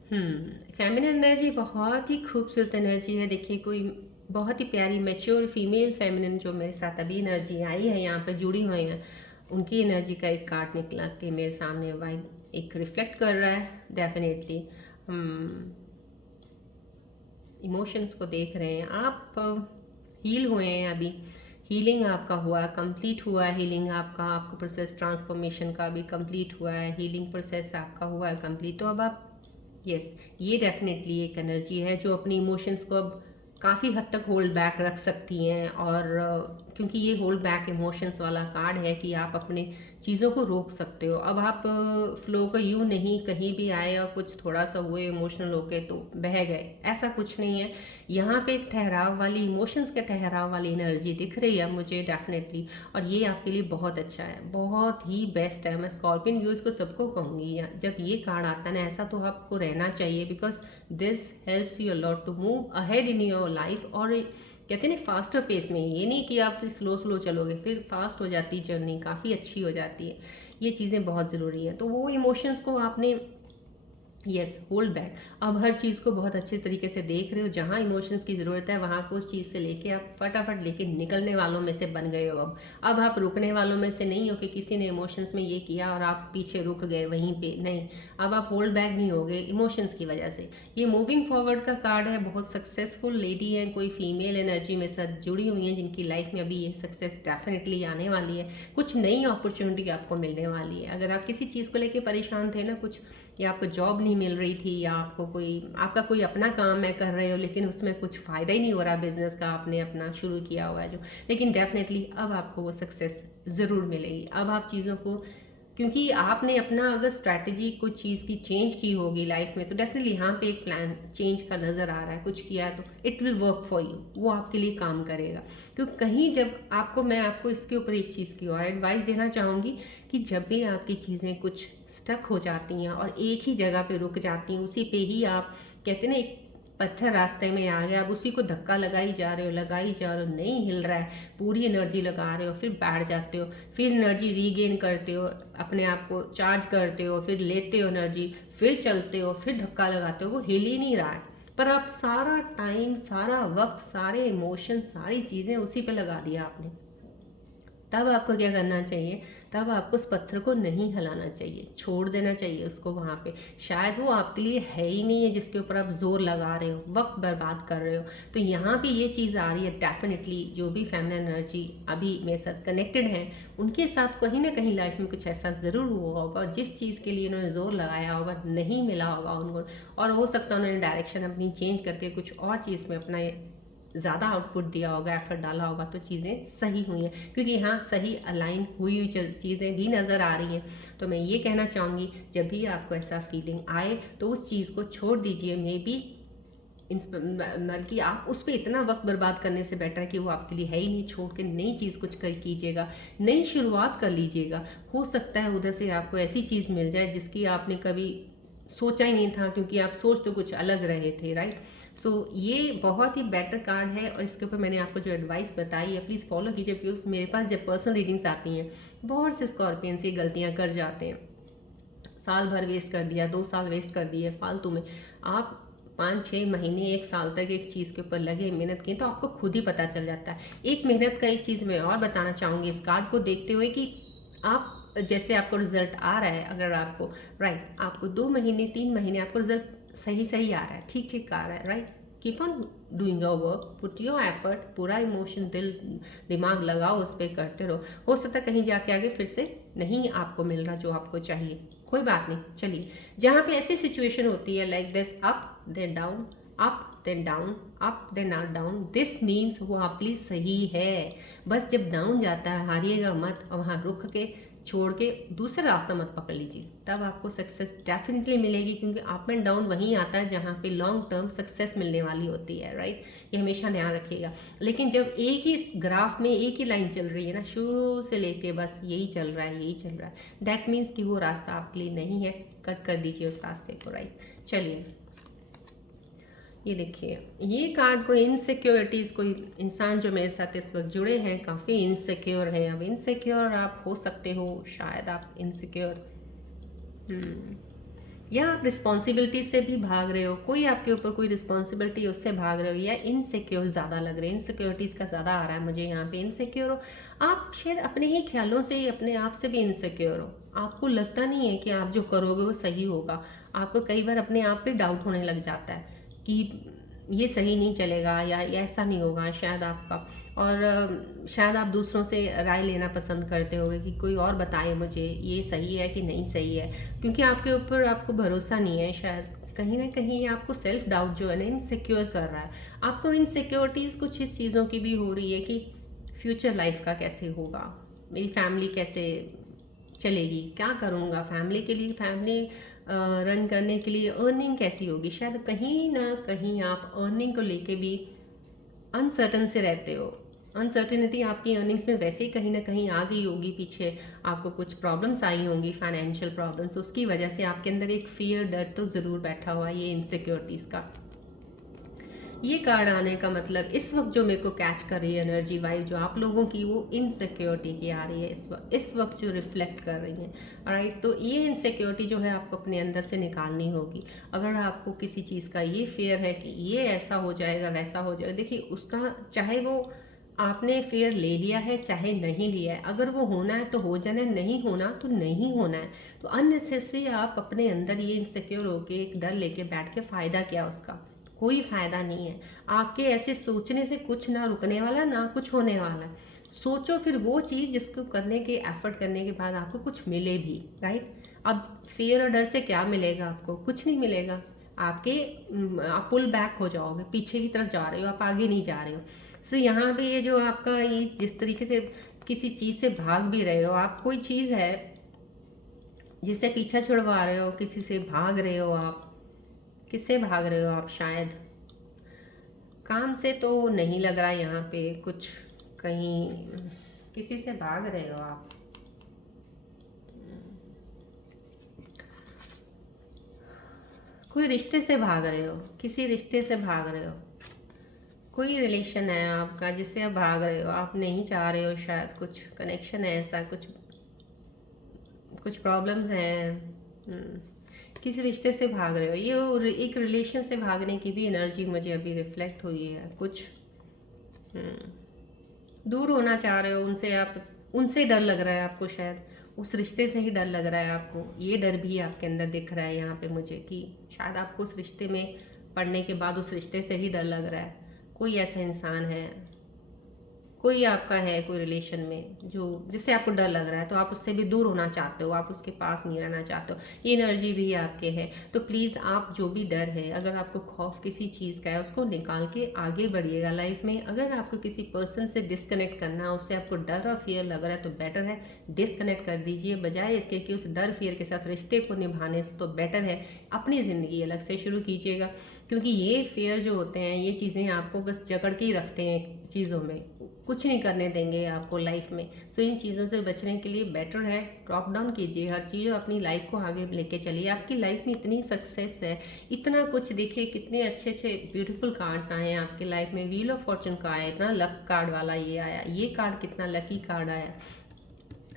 फेमिनिन एनर्जी बहुत ही खूबसूरत एनर्जी है। देखिए, कोई बहुत ही प्यारी मैच्योर फीमेल फेमिनिन जो मेरे साथ अभी एनर्जी आई है, यहाँ पे जुड़ी हुई हैं, उनकी एनर्जी का एक कार्ड निकला कि मेरे सामने वाइब एक रिफ्लेक्ट कर रहा है। डेफिनेटली हम इमोशंस को देख रहे हैं, आप हील हुए हैं अभी, हीलिंग आपका हुआ, कंप्लीट हुआ है हीलिंग आपका प्रोसेस ट्रांसफॉर्मेशन का भी कंप्लीट हुआ है, हीलिंग प्रोसेस आपका हुआ है कंप्लीट। तो अब आप, यस, ये डेफिनेटली एक एनर्जी है जो अपनी इमोशंस को अब काफ़ी हद तक होल्ड बैक रख सकती हैं। और क्योंकि ये होल्ड बैक इमोशंस वाला कार्ड है कि आप अपने चीज़ों को रोक सकते हो। अब आप फ्लो को यूँ नहीं, कहीं भी आए और कुछ थोड़ा सा हुए इमोशनल होके तो बह गए, ऐसा कुछ नहीं है। यहाँ पे एक ठहराव वाली, इमोशंस के ठहराव वाली एनर्जी दिख रही है मुझे डेफिनेटली, और ये आपके लिए बहुत अच्छा है, बहुत ही बेस्ट है। मैं स्कॉर्पियन व्यूज़ को सबको कहूँगी, जब ये कार्ड आता है ना, ऐसा तो आपको रहना चाहिए, because this helps you a lot to move ahead in your life. और कहते हैं ना, फास्टर पेस में, ये नहीं कि आप स्लो स्लो चलोगे, फिर फास्ट हो जाती जर्नी, काफ़ी अच्छी हो जाती है। ये चीज़ें बहुत ज़रूरी हैं। तो वो इमोशंस को आपने, यस, होल्ड बैक, अब हर चीज़ को बहुत अच्छे तरीके से देख रहे हो, जहाँ इमोशंस की ज़रूरत है वहाँ को उस चीज़ से लेके आप फटाफट लेके निकलने वालों में से बन गए हो। अब आप रुकने वालों में से नहीं हो कि किसी ने इमोशंस में ये किया और आप पीछे रुक गए वहीं पे, नहीं, अब आप होल्ड बैक नहीं हो गए इमोशंस की वजह से। ये मूविंग फॉरवर्ड का कार्ड है, बहुत सक्सेसफुल लेडी है, कोई फीमेल एनर्जी में साथ जुड़ी हुई है जिनकी लाइफ में अभी ये सक्सेस डेफिनेटली आने वाली है, कुछ नई अपॉर्चुनिटी आपको मिलने वाली है। अगर आप किसी चीज़ को लेके परेशान थे ना, कुछ, या आपको जॉब नहीं मिल रही थी, या आपका कोई अपना काम है कर रहे हो लेकिन उसमें कुछ फ़ायदा ही नहीं हो रहा बिजनेस का, आपने अपना शुरू किया हुआ है जो, लेकिन डेफिनेटली अब आपको वो सक्सेस ज़रूर मिलेगी। अब आप चीज़ों को, क्योंकि आपने अपना अगर स्ट्रैटेजी कुछ चीज़ की चेंज की होगी लाइफ में, तो डेफिनेटली यहाँ पे एक प्लान चेंज का नज़र आ रहा है, कुछ किया तो it will work for you, वो आपके लिए काम करेगा। क्योंकि कहीं जब आपको, मैं आपको इसके ऊपर एक चीज़ की और एडवाइस देना चाहूँगी कि जब भी आपकी चीज़ें कुछ स्टक हो जाती हैं और एक ही जगह पे रुक जाती हैं, उसी पे ही आप, कहते हैं ना, एक पत्थर रास्ते में आ गया, अब उसी को धक्का लगाई जा रहे हो, लगाई जा रहे हो, नहीं हिल रहा है, पूरी एनर्जी लगा रहे हो, फिर बैठ जाते हो, फिर एनर्जी रीगेन करते हो, अपने आप को चार्ज करते हो, फिर लेते हो एनर्जी, फिर चलते हो, फिर धक्का लगाते हो, वो हिल ही नहीं रहा है। पर आप सारा टाइम, सारा वक्त, सारे इमोशन, सारी चीज़ें उसी पे लगा दिया आपने। तब आपको क्या करना चाहिए, तब आपको उस पत्थर को नहीं हिलाना चाहिए, छोड़ देना चाहिए उसको वहाँ पे। शायद वो आपके लिए है ही नहीं है जिसके ऊपर आप जोर लगा रहे हो, वक्त बर्बाद कर रहे हो। तो यहाँ पे ये चीज़ आ रही है, डेफिनेटली जो भी फेमिनिन एनर्जी अभी मेरे साथ कनेक्टेड है, उनके साथ कहीं ना कहीं लाइफ में कुछ ऐसा ज़रूर हुआ होगा, जिस चीज़ के लिए उन्होंने जोर लगाया होगा नहीं मिला होगा उनको, और हो सकता है उन्होंने डायरेक्शन अपनी चेंज करके कुछ और चीज़ में अपना ज़्यादा आउटपुट दिया होगा, एफर्ट डाला होगा, तो चीज़ें सही हुई हैं। क्योंकि यहाँ सही अलाइन हुई हुई चीज़ें भी नज़र आ रही हैं। तो मैं ये कहना चाहूँगी, जब भी आपको ऐसा फीलिंग आए तो उस चीज़ को छोड़ दीजिए। मे बी बल्कि आप उस पर इतना वक्त बर्बाद करने से बेटर है कि वो आपके लिए है ही नहीं, छोड़ के नई चीज़ कुछ कर कीजिएगा, नई शुरुआत कर लीजिएगा। हो सकता है उधर से आपको ऐसी चीज़ मिल जाए जिसकी आपने कभी सोचा ही नहीं था, क्योंकि आप सोच तो कुछ अलग रहे थे, राइट। सो ये बहुत ही बेटर कार्ड है, और इसके ऊपर मैंने आपको जो एडवाइस बताई है प्लीज़ फॉलो कीजिए। क्योंकि मेरे पास जब पर्सनल रीडिंग्स आती हैं, बहुत से स्कॉर्पियंस ये गलतियाँ कर जाते हैं, साल भर वेस्ट कर दिया, 2 साल वेस्ट कर दिए फालतू में। आप 5-6 महीने 1 साल तक एक चीज़ के ऊपर लगे, मेहनत की, तो आपको खुद ही पता चल जाता है। एक मेहनत का एक चीज़ मैं और बताना चाहूँगी इस कार्ड को देखते हुए, कि आप जैसे आपको रिजल्ट आ रहा है, अगर आपको राइट, आपको 2 महीने 3 महीने आपको रिजल्ट सही सही आ रहा है, ठीक ठीक आ रहा है, right, keep on doing your work, put your effort, पूरा इमोशन, दिल दिमाग लगाओ उस पर, करते रहो। हो सकता है कहीं जाके आगे फिर से नहीं आपको मिल रहा जो आपको चाहिए, कोई बात नहीं, चलिए। जहाँ पे ऐसी सिचुएशन होती है like this, up then down, up then down, up then not down, this means वो आपके लिए सही है। बस जब डाउन जाता है, हारिएगा मत, और वहाँ रुक के छोड़ के दूसरा रास्ता मत पकड़ लीजिए, तब आपको सक्सेस डेफिनेटली मिलेगी। क्योंकि अप एंड डाउन वहीं आता है जहाँ पे लॉन्ग टर्म सक्सेस मिलने वाली होती है, राइट। ये हमेशा ध्यान रखिएगा। लेकिन जब एक ही ग्राफ में एक ही लाइन चल रही है ना, शुरू से लेके बस यही चल रहा है, यही चल रहा है, दैट मीन्स कि वो रास्ता आपके लिए नहीं है, कट कर दीजिए उस रास्ते को, राइट। चलिए, ये देखिए, ये कार्ड कोई इनसिक्योरिटीज़, कोई इंसान जो मेरे साथ इस वक्त जुड़े हैं काफ़ी इनसिक्योर हैं। अब इनसिक्योर आप हो सकते हो, शायद आप इनसिक्योर, या आप रिस्पॉन्सिबिलिटी से भी भाग रहे हो, कोई आपके ऊपर कोई रिस्पॉन्सिबिलिटी उससे भाग रहे हो, या इनसिक्योर ज़्यादा लग रहे हैं, इनसिक्योरिटीज़ का ज़्यादा आ रहा है मुझे यहाँ पे। इनसिक्योर हो आप, शायद अपने ही ख्यालों से ही अपने आप से भी इनसिक्योर हो। आपको लगता नहीं है कि आप जो करोगे वो सही होगा। आपको कई बार अपने आप पे डाउट होने लग जाता है कि ये सही नहीं चलेगा, या ऐसा नहीं होगा शायद आपका। और शायद आप दूसरों से राय लेना पसंद करते होगे कि कोई और बताए मुझे ये सही है कि नहीं सही है, क्योंकि आपके ऊपर आपको भरोसा नहीं है। शायद कहीं ना कहीं आपको सेल्फ डाउट जो है ना इनसिक्योर कर रहा है आपको। इनसिक्योरिटीज़ कुछ इस चीज़ों की भी हो रही है कि फ्यूचर लाइफ का कैसे होगा, मेरी फैमिली कैसे चलेगी, क्या करूँगा फैमिली के लिए, फैमिली रन करने के लिए अर्निंग कैसी होगी। शायद कहीं ना कहीं आप अर्निंग को लेके भी अनसर्टन से रहते हो। अनसर्टिनिटी आपकी अर्निंग्स में वैसे ही कहीं ना कहीं आ गई होगी, पीछे आपको कुछ प्रॉब्लम्स आई होंगी, फाइनेंशियल प्रॉब्लम्स, उसकी वजह से आपके अंदर एक फियर, डर तो ज़रूर बैठा हुआ है, ये इनसिक्योरिटीज़ का। ये कार्ड आने का मतलब इस वक्त जो मेरे को कैच कर रही है एनर्जी वाइब जो आप लोगों की, वो इनसिक्योरिटी की आ रही है इस वक्त जो रिफ्लेक्ट कर रही है, राइट। तो ये इनसिक्योरिटी जो है आपको अपने अंदर से निकालनी होगी। अगर आपको किसी चीज़ का ये फेयर है कि ये ऐसा हो जाएगा, वैसा हो जाएगा, देखिए उसका चाहे वो आपने फेयर ले लिया है चाहे नहीं लिया है, अगर वो होना है तो हो जाना है, नहीं होना तो नहीं होना है। तो अननेसेसरी आप अपने अंदर ये इनसिक्योर होके एक डर लेके बैठ के फ़ायदा क्या उसका, कोई फ़ायदा नहीं है। आपके ऐसे सोचने से कुछ ना रुकने वाला ना कुछ होने वाला है। सोचो फिर वो चीज़ जिसको करने के एफर्ट करने के बाद आपको कुछ मिले भी, राइट। अब फियर और डर से क्या मिलेगा आपको, कुछ नहीं मिलेगा। आपके आप पुल बैक हो जाओगे, पीछे की तरफ जा रहे हो, आप आगे नहीं जा रहे हो। सो यहाँ पे ये जो आपका ये जिस तरीके से किसी चीज़ से भाग भी रहे हो आप, कोई चीज़ है जिससे पीछा छुड़वा रहे हो, किसी से भाग रहे हो आप, किससे भाग रहे हो आप, शायद काम से तो नहीं लग रहा यहाँ पे कुछ, कहीं किसी से भाग रहे हो आप। कोई रिश्ते से भाग रहे हो, किसी रिश्ते से भाग रहे हो, कोई रिलेशन है आपका जिससे आप भाग रहे हो, आप नहीं चाह रहे हो, शायद कुछ कनेक्शन है ऐसा, कुछ कुछ प्रॉब्लम्स हैं। किसी रिश्ते से भाग रहे हो, एक रिलेशन से भागने की भी एनर्जी मुझे अभी रिफ्लेक्ट हुई है। कुछ दूर होना चाह रहे हो उनसे, आप उनसे डर लग रहा है आपको, शायद उस रिश्ते से ही डर लग रहा है आपको। ये डर भी आपके अंदर दिख रहा है यहाँ पे मुझे कि शायद आपको उस रिश्ते में पड़ने के बाद उस रिश्ते से ही डर लग रहा है। कोई ऐसा इंसान है, कोई आपका है कोई रिलेशन में जो जिससे आपको डर लग रहा है, तो आप उससे भी दूर होना चाहते हो, आप उसके पास नहीं रहना चाहते हो। ये एनर्जी भी आपके है। तो प्लीज़ आप जो भी डर है, अगर आपको खौफ किसी चीज़ का है, उसको निकाल के आगे बढ़िएगा लाइफ में। अगर आपको किसी पर्सन से डिस्कनेक्ट करना है, उससे आपको डर और फियर लग रहा है, तो बेटर है डिस्कनेक्ट कर दीजिए, बजाय इसके कि उस डर फियर के साथ रिश्ते को निभाने से। तो बेटर है अपनी ज़िंदगी अलग से शुरू कीजिएगा, क्योंकि ये फेयर जो होते हैं, ये चीज़ें आपको बस जकड़ के ही रखते हैं चीज़ों में, कुछ नहीं करने देंगे आपको लाइफ में। सो इन चीज़ों से बचने के लिए बेटर है ड्रॉप डाउन कीजिए हर चीज़, अपनी लाइफ को आगे लेके चलिए। आपकी लाइफ में इतनी सक्सेस है, इतना कुछ, देखिए कितने अच्छे अच्छे ब्यूटीफुल कार्ड्स आए हैं आपकी लाइफ में। व्हील ऑफ फॉर्चून का आया, इतना लक कार्ड वाला ये आया, ये कार्ड कितना लकी कार्ड आया।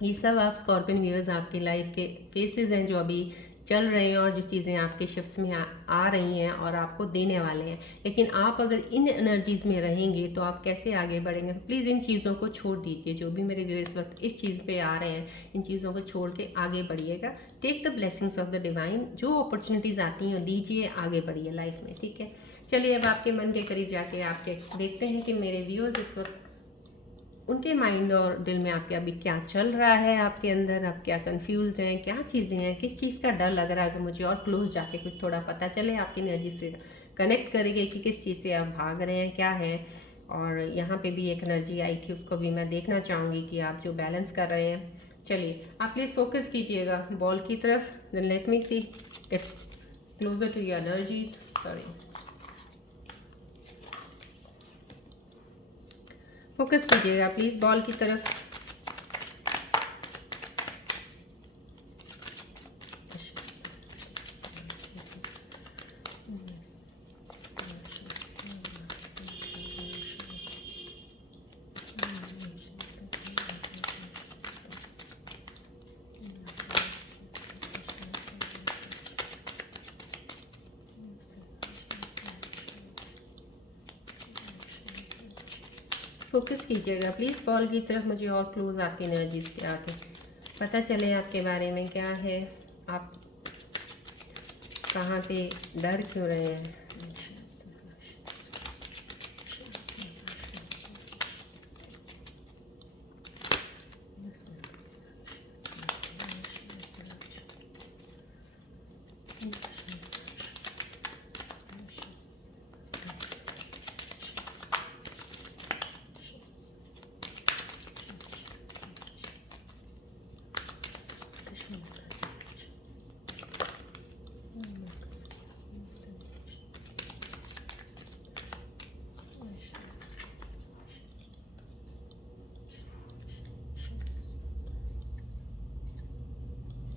ये सब आप स्कॉर्पियन व्यूअर्स आपकी लाइफ के फेसेस हैं जो अभी चल रहे हैं, और जो चीज़ें आपके शिफ्ट्स में आ रही हैं और आपको देने वाले हैं। लेकिन आप अगर इन एनर्जीज़ में रहेंगे तो आप कैसे आगे बढ़ेंगे। तो प्लीज़ इन चीज़ों को छोड़ दीजिए। जो भी मेरे व्यूअर्स वक्त इस चीज़ पे आ रहे हैं, इन चीज़ों को छोड़ के आगे बढ़िएगा। Take the blessings of the divine, जो अपॉर्चुनिटीज़ आती हैं लीजिए, आगे बढ़िए लाइफ में, ठीक है। चलिए अब आपके मन के करीब जाके आपके देखते हैं कि मेरे व्यूअर्स इस वक्त उनके माइंड और दिल में आपके अभी क्या चल रहा है, आपके अंदर आप क्या कंफ्यूज्ड हैं, क्या चीज़ें हैं, किस चीज़ का डर लग रहा है। कि मुझे और क्लोज जाके कुछ थोड़ा पता चले, आपकी एनर्जी से कनेक्ट करेंगे कि किस चीज़ से आप भाग रहे हैं, क्या है। और यहाँ पे भी एक एनर्जी आई थी, उसको भी मैं देखना चाहूँगी कि आप जो बैलेंस कर रहे हैं। चलिए आप प्लीज़ फोकस कीजिएगा बॉल की तरफ। Then let me see it's closer to your energies. Sorry, focus कीजिएगा प्लीज़ बॉल की तरफ। फोकस कीजिएगा प्लीज़ बॉल की तरफ। मुझे और क्लोज आपकी एनर्जीज के आके पता चले आपके बारे में क्या है, आप कहाँ पे डर क्यों रहे हैं।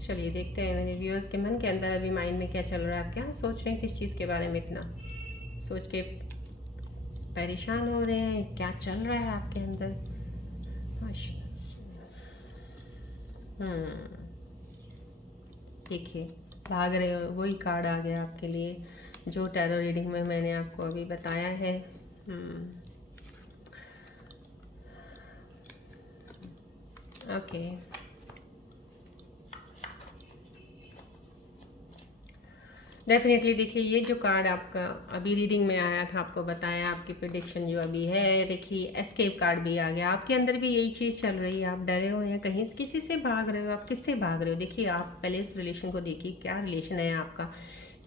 चलिए देखते हैं मेरे व्यूअर्स के मन के अंदर अभी माइंड में क्या चल रहा है, आप क्या सोच रहे हैं, किस चीज़ के बारे में इतना सोच के परेशान हो रहे हैं, क्या चल रहा है आपके अंदर। देखिए भाग रहे हो, वही कार्ड आ गया आपके लिए जो टैरो रीडिंग में मैंने आपको अभी बताया है। ओके, डेफिनेटली देखिए ये जो कार्ड आपका अभी रीडिंग में आया था, आपको बताया आपकी प्रिडिक्शन जो अभी है। देखिए एस्केप कार्ड भी आ गया, आपके अंदर भी यही चीज़ चल रही है, आप डरे हो या कहीं किसी से भाग रहे हो। आप किससे भाग रहे हो, देखिए आप पहले उस रिलेशन को देखिए, क्या रिलेशन है आपका,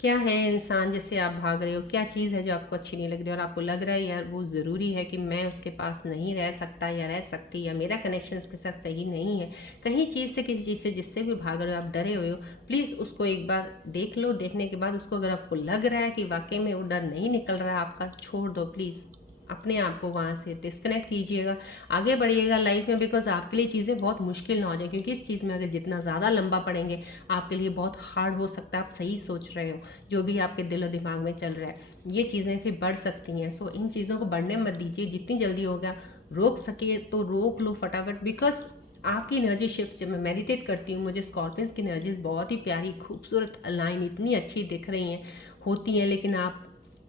क्या है इंसान जिससे आप भाग रहे हो, क्या चीज़ है जो आपको अच्छी नहीं लग रही और आपको लग रहा है यार वो ज़रूरी है कि मैं उसके पास नहीं रह सकता या रह सकती, या मेरा कनेक्शन उसके साथ सही नहीं है। कहीं चीज़ से किसी चीज़ से जिससे भी भाग रहे हो, आप डरे हुए हो, प्लीज़ उसको एक बार देख लो। देखने के बाद उसको अगर आपको लग रहा है कि वाकई में वो डर नहीं निकल रहा है आपका, छोड़ दो प्लीज़। अपने आप को वहाँ से डिस्कनेक्ट कीजिएगा, आगे बढ़िएगा लाइफ में, बिकॉज आपके लिए चीज़ें बहुत मुश्किल ना हो जाए, क्योंकि इस चीज़ में अगर जितना ज़्यादा लंबा पड़ेंगे आपके लिए बहुत हार्ड हो सकता है। आप सही सोच रहे हो, जो भी आपके दिल और दिमाग में चल रहा है, ये चीज़ें फिर बढ़ सकती हैं। सो इन चीज़ों को बढ़ने मत दीजिए, जितनी जल्दी होगा रोक सके तो रोक लो फटाफट, बिकॉज आपकी एनर्जी शिफ्ट, जब मैं मेडिटेट करती हूँ मुझे स्कॉर्पियंस की एनर्जीज बहुत ही प्यारी खूबसूरत अलाइन इतनी अच्छी दिख रही हैं होती हैं, लेकिन आप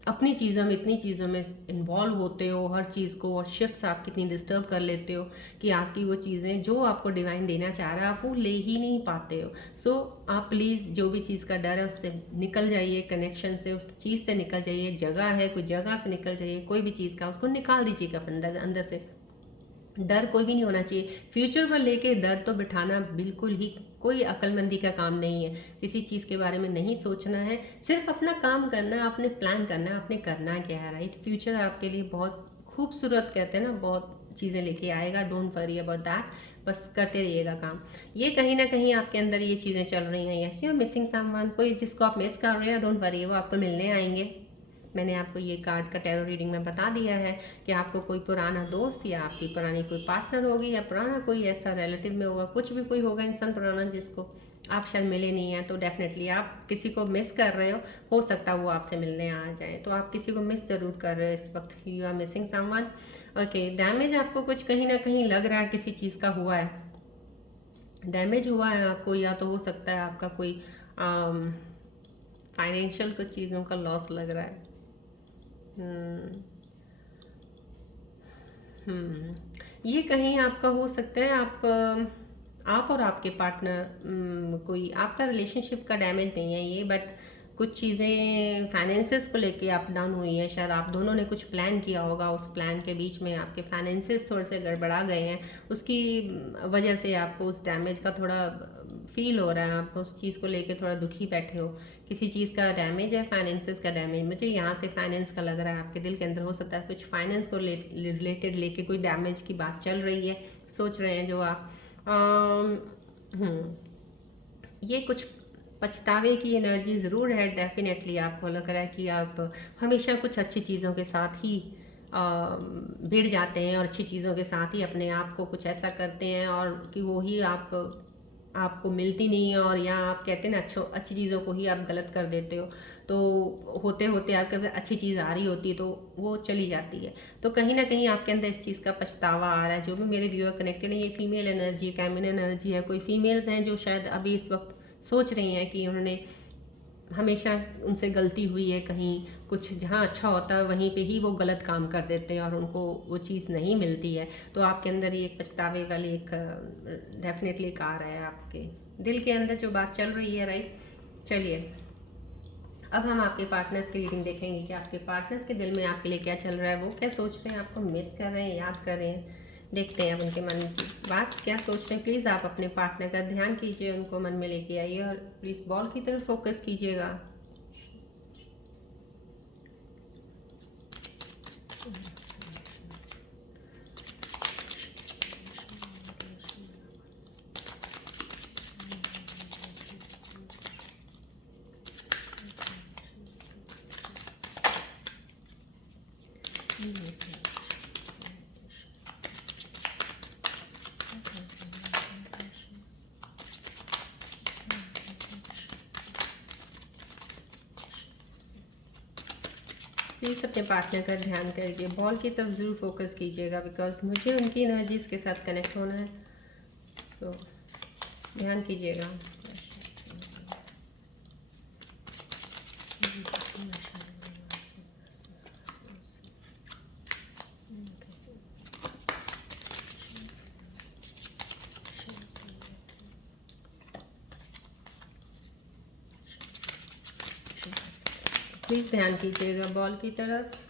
अपनी चीज़ों में इतनी चीज़ों में इन्वॉल्व होते हो हर चीज़ को, और शिफ्ट्स आप कितनी डिस्टर्ब कर लेते हो कि आपकी वो चीज़ें जो आपको डिवाइन देना चाह रहा है आप वो ले ही नहीं पाते हो। सो आप प्लीज़ जो भी चीज़ का डर है उससे निकल जाइए, कनेक्शन से उस चीज़ से निकल जाइए, जगह है कोई जगह से निकल जाइए, कोई भी चीज़ का उसको निकाल दीजिएगा अंदर अंदर से। डर कोई भी नहीं होना चाहिए, फ्यूचर को लेके डर तो बिठाना बिल्कुल ही कोई अक्लमंदी का काम नहीं है। किसी चीज़ के बारे में नहीं सोचना है, सिर्फ अपना काम करना है, आपने प्लान करना है, आपने करना क्या है, राइट। फ्यूचर आपके लिए बहुत खूबसूरत कहते हैं ना, बहुत चीज़ें लेके आएगा, डोंट वरी अबाउट दैट, बस करते रहिएगा काम। ये कहीं ना कहीं आपके अंदर ये चीज़ें चल रही हैं, yes you are missing someone, कोई जिसको आप मिस कर रहे हैं, डोंट वरी, वो आपको मिलने आएंगे। मैंने आपको ये कार्ड का टैरो रीडिंग में बता दिया है कि आपको कोई पुराना दोस्त या आपकी पुरानी कोई पार्टनर होगी या पुराना कोई ऐसा रिलेटिव में होगा, कुछ भी कोई होगा इंसान पुराना जिसको आप शायद मिले नहीं हैं, तो डेफिनेटली आप किसी को मिस कर रहे हो सकता है वो आपसे मिलने आ जाए, तो आप किसी को मिस ज़रूर कर रहे हो इस वक्त, you are missing someone. Okay, damage आपको कुछ कहीं ना कहीं लग रहा है किसी चीज़ का हुआ है, डैमेज हुआ है आपको, या तो हो सकता है आपका कोई फाइनेंशियल कुछ चीज़ों का लॉस लग रहा है। हम्म ये कहीं आपका हो सकता है, आप और आपके पार्टनर कोई आपका रिलेशनशिप का डैमेज नहीं है ये, बट कुछ चीज़ें फाइनेंसेस को लेके अप डाउन हुई हैं, शायद आप दोनों ने कुछ प्लान किया होगा, उस प्लान के बीच में आपके फाइनेंसेस थोड़े से गड़बड़ा गए हैं, उसकी वजह से आपको उस डैमेज का थोड़ा फील हो रहा है, आप उस चीज़ को लेके थोड़ा दुखी बैठे हो। किसी चीज़ का डैमेज है, फाइनेंसेस का डैमेज, मुझे यहाँ से फाइनेंस का लग रहा है, आपके दिल के अंदर हो सकता है कुछ फाइनेंस को रिलेटेड लेके कोई डैमेज की बात चल रही है, सोच रहे हैं जो आप ये कुछ पछतावे की एनर्जी ज़रूर है, डेफिनेटली आपको लग रहा है कि आप हमेशा कुछ अच्छी चीज़ों के साथ ही भिड़ जाते हैं और अच्छी चीज़ों के साथ ही अपने आप को कुछ ऐसा करते हैं, और कि वो ही आपको मिलती नहीं है, और या आप कहते हैं ना अच्छी चीज़ों को ही आप गलत कर देते हो, तो होते होते आपके पास अच्छी चीज़ आ रही होती है तो वो चली जाती है। तो कहीं ना कहीं आपके अंदर इस चीज़ का पछतावा आ रहा है। जो भी मेरे व्यूअर कनेक्टेड है, ये फीमेल एनर्जी फेमिनिन एनर्जी है, कोई फीमेल्स हैं जो शायद अभी इस वक्त सोच रही हैं कि उन्होंने हमेशा उनसे गलती हुई है, कहीं कुछ जहाँ अच्छा होता है वहीं पे ही वो गलत काम कर देते हैं और उनको वो चीज़ नहीं मिलती है, तो आपके अंदर ये एक पछतावे वाली एक डेफिनेटली एक आ रहा है आपके दिल के अंदर जो बात चल रही है, राइट। चलिए अब हम आपके पार्टनर्स की रीडिंग देखेंगे कि आपके पार्टनर्स के दिल में आपके लिए क्या चल रहा है, वो क्या सोच रहे हैं, आपको मिस कर रहे हैं, याद कर रहे हैं। देखते हैं अब उनके मन की बात क्या सोच रहे हैं। प्लीज़ आप अपने पार्टनर का ध्यान कीजिए, उनको मन में लेके आइए और प्लीज़ बॉल की तरफ फोकस कीजिएगा। प्लीज़ अपने पार्टनर का ध्यान करिए, बॉल की तरफ ज़रूर फोकस कीजिएगा, बिकॉज मुझे उनकी एनर्जीज के साथ कनेक्ट होना है, तो ध्यान कीजिएगा। प्लीज़ ध्यान कीजिएगा बॉल की तरफ।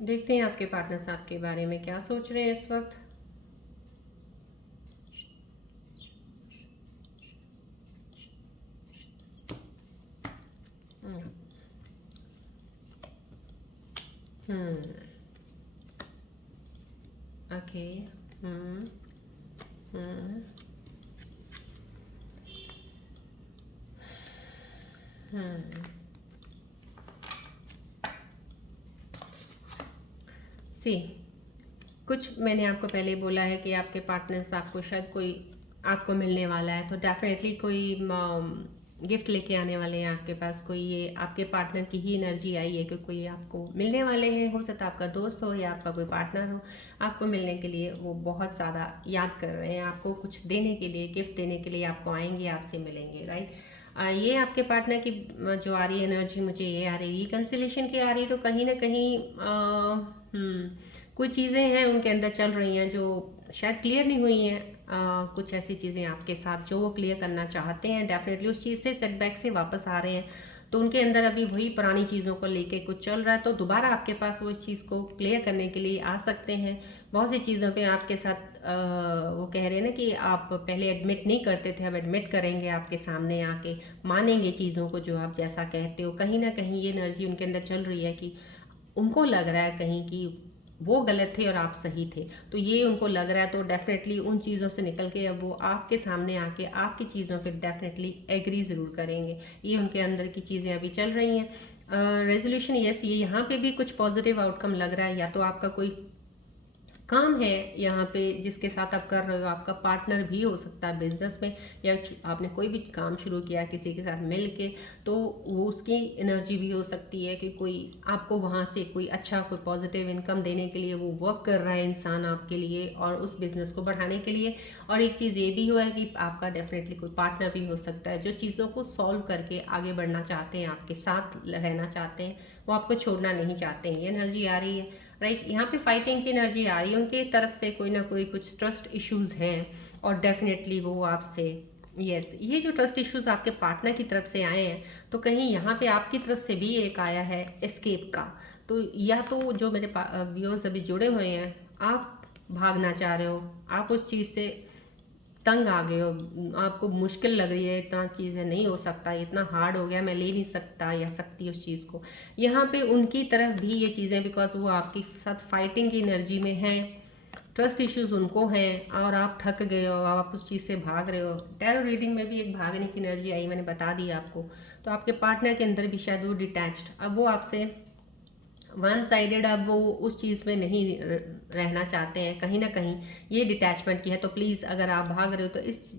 देखते हैं आपके पार्टनर्स आपके बारे में क्या सोच रहे हैं इस वक्त। ओके। हम्म। हम्म। हम्म। सी, कुछ मैंने आपको पहले बोला है कि आपके पार्टनर्स आपको शायद कोई आपको मिलने वाला है, तो डेफिनेटली कोई गिफ्ट लेके आने वाले हैं आपके पास। कोई ये आपके पार्टनर की ही एनर्जी आई है कि कोई आपको मिलने वाले हैं। हो सकता है आपका दोस्त हो या आपका कोई पार्टनर हो, आपको मिलने के लिए वो बहुत ज़्यादा याद कर रहे हैं। आपको कुछ देने के लिए, गिफ्ट देने के लिए आपको आएंगे, आपसे मिलेंगे, राइट। ये आपके पार्टनर की जो आ रही है एनर्जी, मुझे ये आ रही है रिकन्सिलेशन की आ रही है। तो कहीं ना कहीं कुछ चीज़ें हैं उनके अंदर चल रही हैं जो शायद क्लियर नहीं हुई हैं। कुछ ऐसी चीज़ें आपके साथ जो वो क्लियर करना चाहते हैं, डेफिनेटली उस चीज़ से, सेटबैक से वापस आ रहे हैं। तो उनके अंदर अभी वही पुरानी चीज़ों को लेके कुछ चल रहा है, तो दोबारा आपके पास वो इस चीज़ को क्लियर करने के लिए आ सकते हैं। बहुत सी चीज़ों पे आपके साथ वो कह रहे हैं ना कि आप पहले एडमिट नहीं करते थे, अब एडमिट करेंगे आपके सामने आके, मानेंगे चीज़ों को जो आप जैसा कहते हो। कहीं ना कहीं ये एनर्जी उनके अंदर चल रही है कि उनको लग रहा है कहीं कि वो गलत थे और आप सही थे, तो ये उनको लग रहा है। तो डेफिनेटली उन चीज़ों से निकल के अब वो आपके सामने आके आपकी चीज़ों पे डेफिनेटली एग्री ज़रूर करेंगे। ये उनके अंदर की चीज़ें अभी चल रही हैं। रेजोल्यूशन यस, ये यहाँ पे भी कुछ पॉजिटिव आउटकम लग रहा है। या तो आपका कोई काम है यहाँ पे जिसके साथ आप कर रहे हो, आपका पार्टनर भी हो सकता है बिजनेस में, या आपने कोई भी काम शुरू किया किसी के साथ मिल के, तो वो उसकी एनर्जी भी हो सकती है कि कोई आपको वहाँ से कोई अच्छा, कोई पॉजिटिव इनकम देने के लिए वो वर्क कर रहा है इंसान आपके लिए और उस बिज़नेस को बढ़ाने के लिए। और एक चीज़ ये भी हुआ है कि आपका डेफिनेटली कोई पार्टनर भी हो सकता है जो चीज़ों को सॉल्व करके आगे बढ़ना चाहते हैं, आपके साथ रहना चाहते हैं, वो आपको छोड़ना नहीं चाहते हैं। ये एनर्जी आ रही है, राइट। यहाँ पे फाइटिंग की एनर्जी आ रही है, उनके तरफ से कोई ना कोई कुछ ट्रस्ट इश्यूज हैं और डेफिनेटली वो आपसे, यस, ये जो ट्रस्ट इश्यूज आपके पार्टनर की तरफ से आए हैं, तो कहीं यहाँ पे आपकी तरफ से भी एक आया है एस्केप का। तो या तो जो मेरे व्यूअर्स अभी जुड़े हुए हैं, आप भागना चाह रहे हो, आप उस चीज़ से तंग आ गए हो, आपको मुश्किल लग रही है, इतना चीज़ें नहीं हो सकता, इतना हार्ड हो गया, मैं ले नहीं सकता या सकती उस चीज़ को। यहाँ पे उनकी तरफ भी ये चीज़ें, बिकॉज वो आपके साथ फाइटिंग की एनर्जी में है, ट्रस्ट इश्यूज उनको हैं और आप थक गए हो, आप उस चीज़ से भाग रहे हो। टैरो रीडिंग में भी एक भागने की एनर्जी आई, मैंने बता दी आपको। तो आपके पार्टनर के अंदर भी शायद वो डिटैच्ड, अब वो आपसे वन साइडेड, अब वो उस चीज़ में नहीं रहना चाहते हैं, कहीं ना कहीं ये डिटैचमेंट की है। तो प्लीज़ अगर आप भाग रहे हो तो इस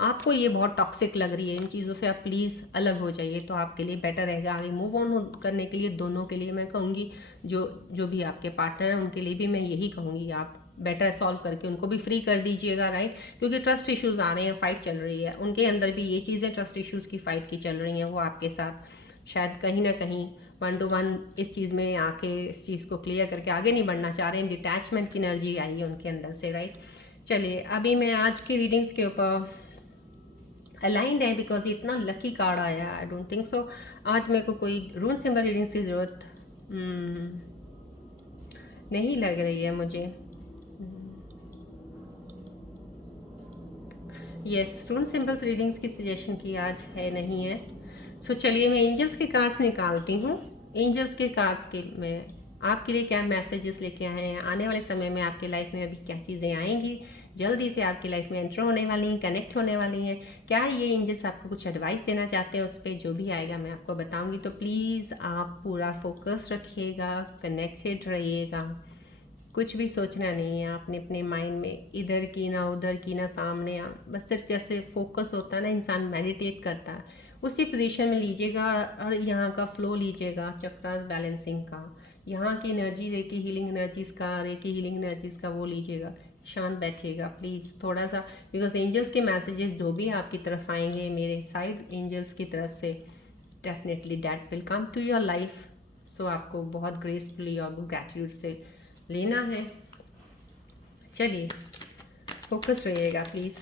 आपको ये बहुत टॉक्सिक लग रही है, इन चीज़ों से आप प्लीज़ अलग हो जाइए, तो आपके लिए बेटर रहेगा आगे मूव ऑन करने के लिए। दोनों के लिए मैं कहूँगी, जो जो भी आपके पार्टनर हैं उनके लिए भी मैं यही कहूँगी, आप बेटर सॉल्व करके उनको भी फ्री कर दीजिएगा, राइट। क्योंकि ट्रस्ट इश्यूज आ रहे हैं, फाइट चल रही है उनके अंदर भी, ये चीज़ें ट्रस्ट इश्यूज की फाइट की चल रही हैं। वो आपके साथ शायद कहीं ना कहीं वन टू वन इस चीज़ में आके इस चीज़ को क्लियर करके आगे नहीं बढ़ना चाह रहे हैं। डिटैचमेंट की एनर्जी आई है उनके अंदर से, राइट। चलिए अभी मैं आज की रीडिंग्स के ऊपर अलाइंड है, बिकॉज इतना लकी कार्ड आया, आई डोंट थिंक सो आज मेरे को कोई रून सिंबल रीडिंग्स की ज़रूरत नहीं लग रही है मुझे। यस, रून सिंबल्स रीडिंग्स की सजेशन की आज है नहीं है। सो चलिए मैं एंजल्स के कार्ड्स निकालती हूँ। एंजल्स के कार्ड्स के में आपके लिए क्या मैसेजेस लेके आए हैं, आने वाले समय में आपकी लाइफ में अभी क्या चीज़ें आएंगी, जल्दी से आपकी लाइफ में एंटर होने वाली हैं, कनेक्ट होने वाली हैं। क्या ये एंजल्स आपको कुछ एडवाइस देना चाहते हैं, उस पर जो भी आएगा मैं आपको बताऊंगी। तो प्लीज़ आप पूरा फोकस रखिएगा, कनेक्टेड रहिएगा, कुछ भी सोचना नहीं है आपने अपने माइंड में, इधर की ना उधर की ना सामने, आप बस सिर्फ जैसे फोकस होता है ना, इंसान मेडिटेट करता है, उसी पोजीशन में लीजिएगा और यहाँ का फ्लो लीजिएगा, चक्रास बैलेंसिंग का, यहाँ की एनर्जी, रेकी हीलिंग एनर्जीज़ का, रेकी हीलिंग एनर्जीज़ का वो लीजिएगा, शांत बैठिएगा प्लीज़ थोड़ा सा। बिकॉज एंजल्स के मैसेजेस जो भी आपकी तरफ आएंगे मेरे साइड एंजल्स की तरफ से, definitely that will come to your life. So आपको बहुत ग्रेसफुली और ग्रैटिट्यूड से लेना है। चलिए फोकस रहिएगा प्लीज़।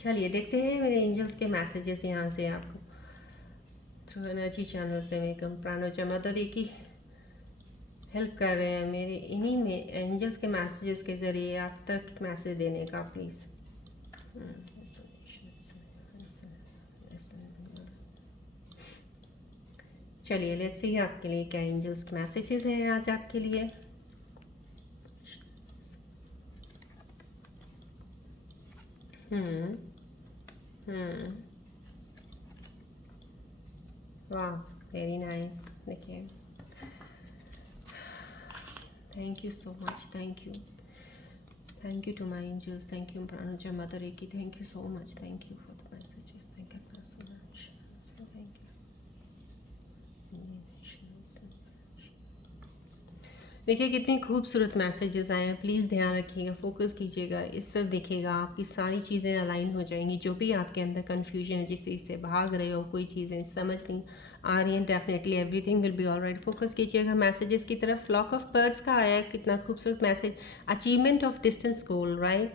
चलिए देखते हैं मेरे एंजल्स के मैसेजेस यहाँ से आपको थ्रू एनर्जी चैनल से मेरे प्राणोजा मदर की हेल्प कर रहे हैं मेरे इन्हीं में एंजल्स के मैसेजेस के ज़रिए आप तक मैसेज देने का प्लीज़। चलिए लेट्स सी आपके लिए क्या एंजल्स के मैसेजेस हैं आज आपके लिए। वाह वेरी नाइस। देखिए thank you so much, thank you to my angels, thank you प्राणोजा मदर की, thank you so much, thank you for the messages, thank you so much, thank you. देखिए कितने खूबसूरत मैसेजेस आए हैं, प्लीज़ ध्यान रखिएगा, फोकस कीजिएगा, इस तरफ देखिएगा, आपकी सारी चीज़ें अलाइन हो जाएंगी। जो भी आपके अंदर कन्फ्यूजन है, जिस चीज़ से भाग रहे हो, कोई चीज़ें समझ नहीं आ रही हैं, definitely everything will be alright. Focus कीजिएगा मैसेजेस की तरफ। फ्लॉक ऑफ बर्ड्स का आया है, कितना खूबसूरत message. Achievement of distance goal, right,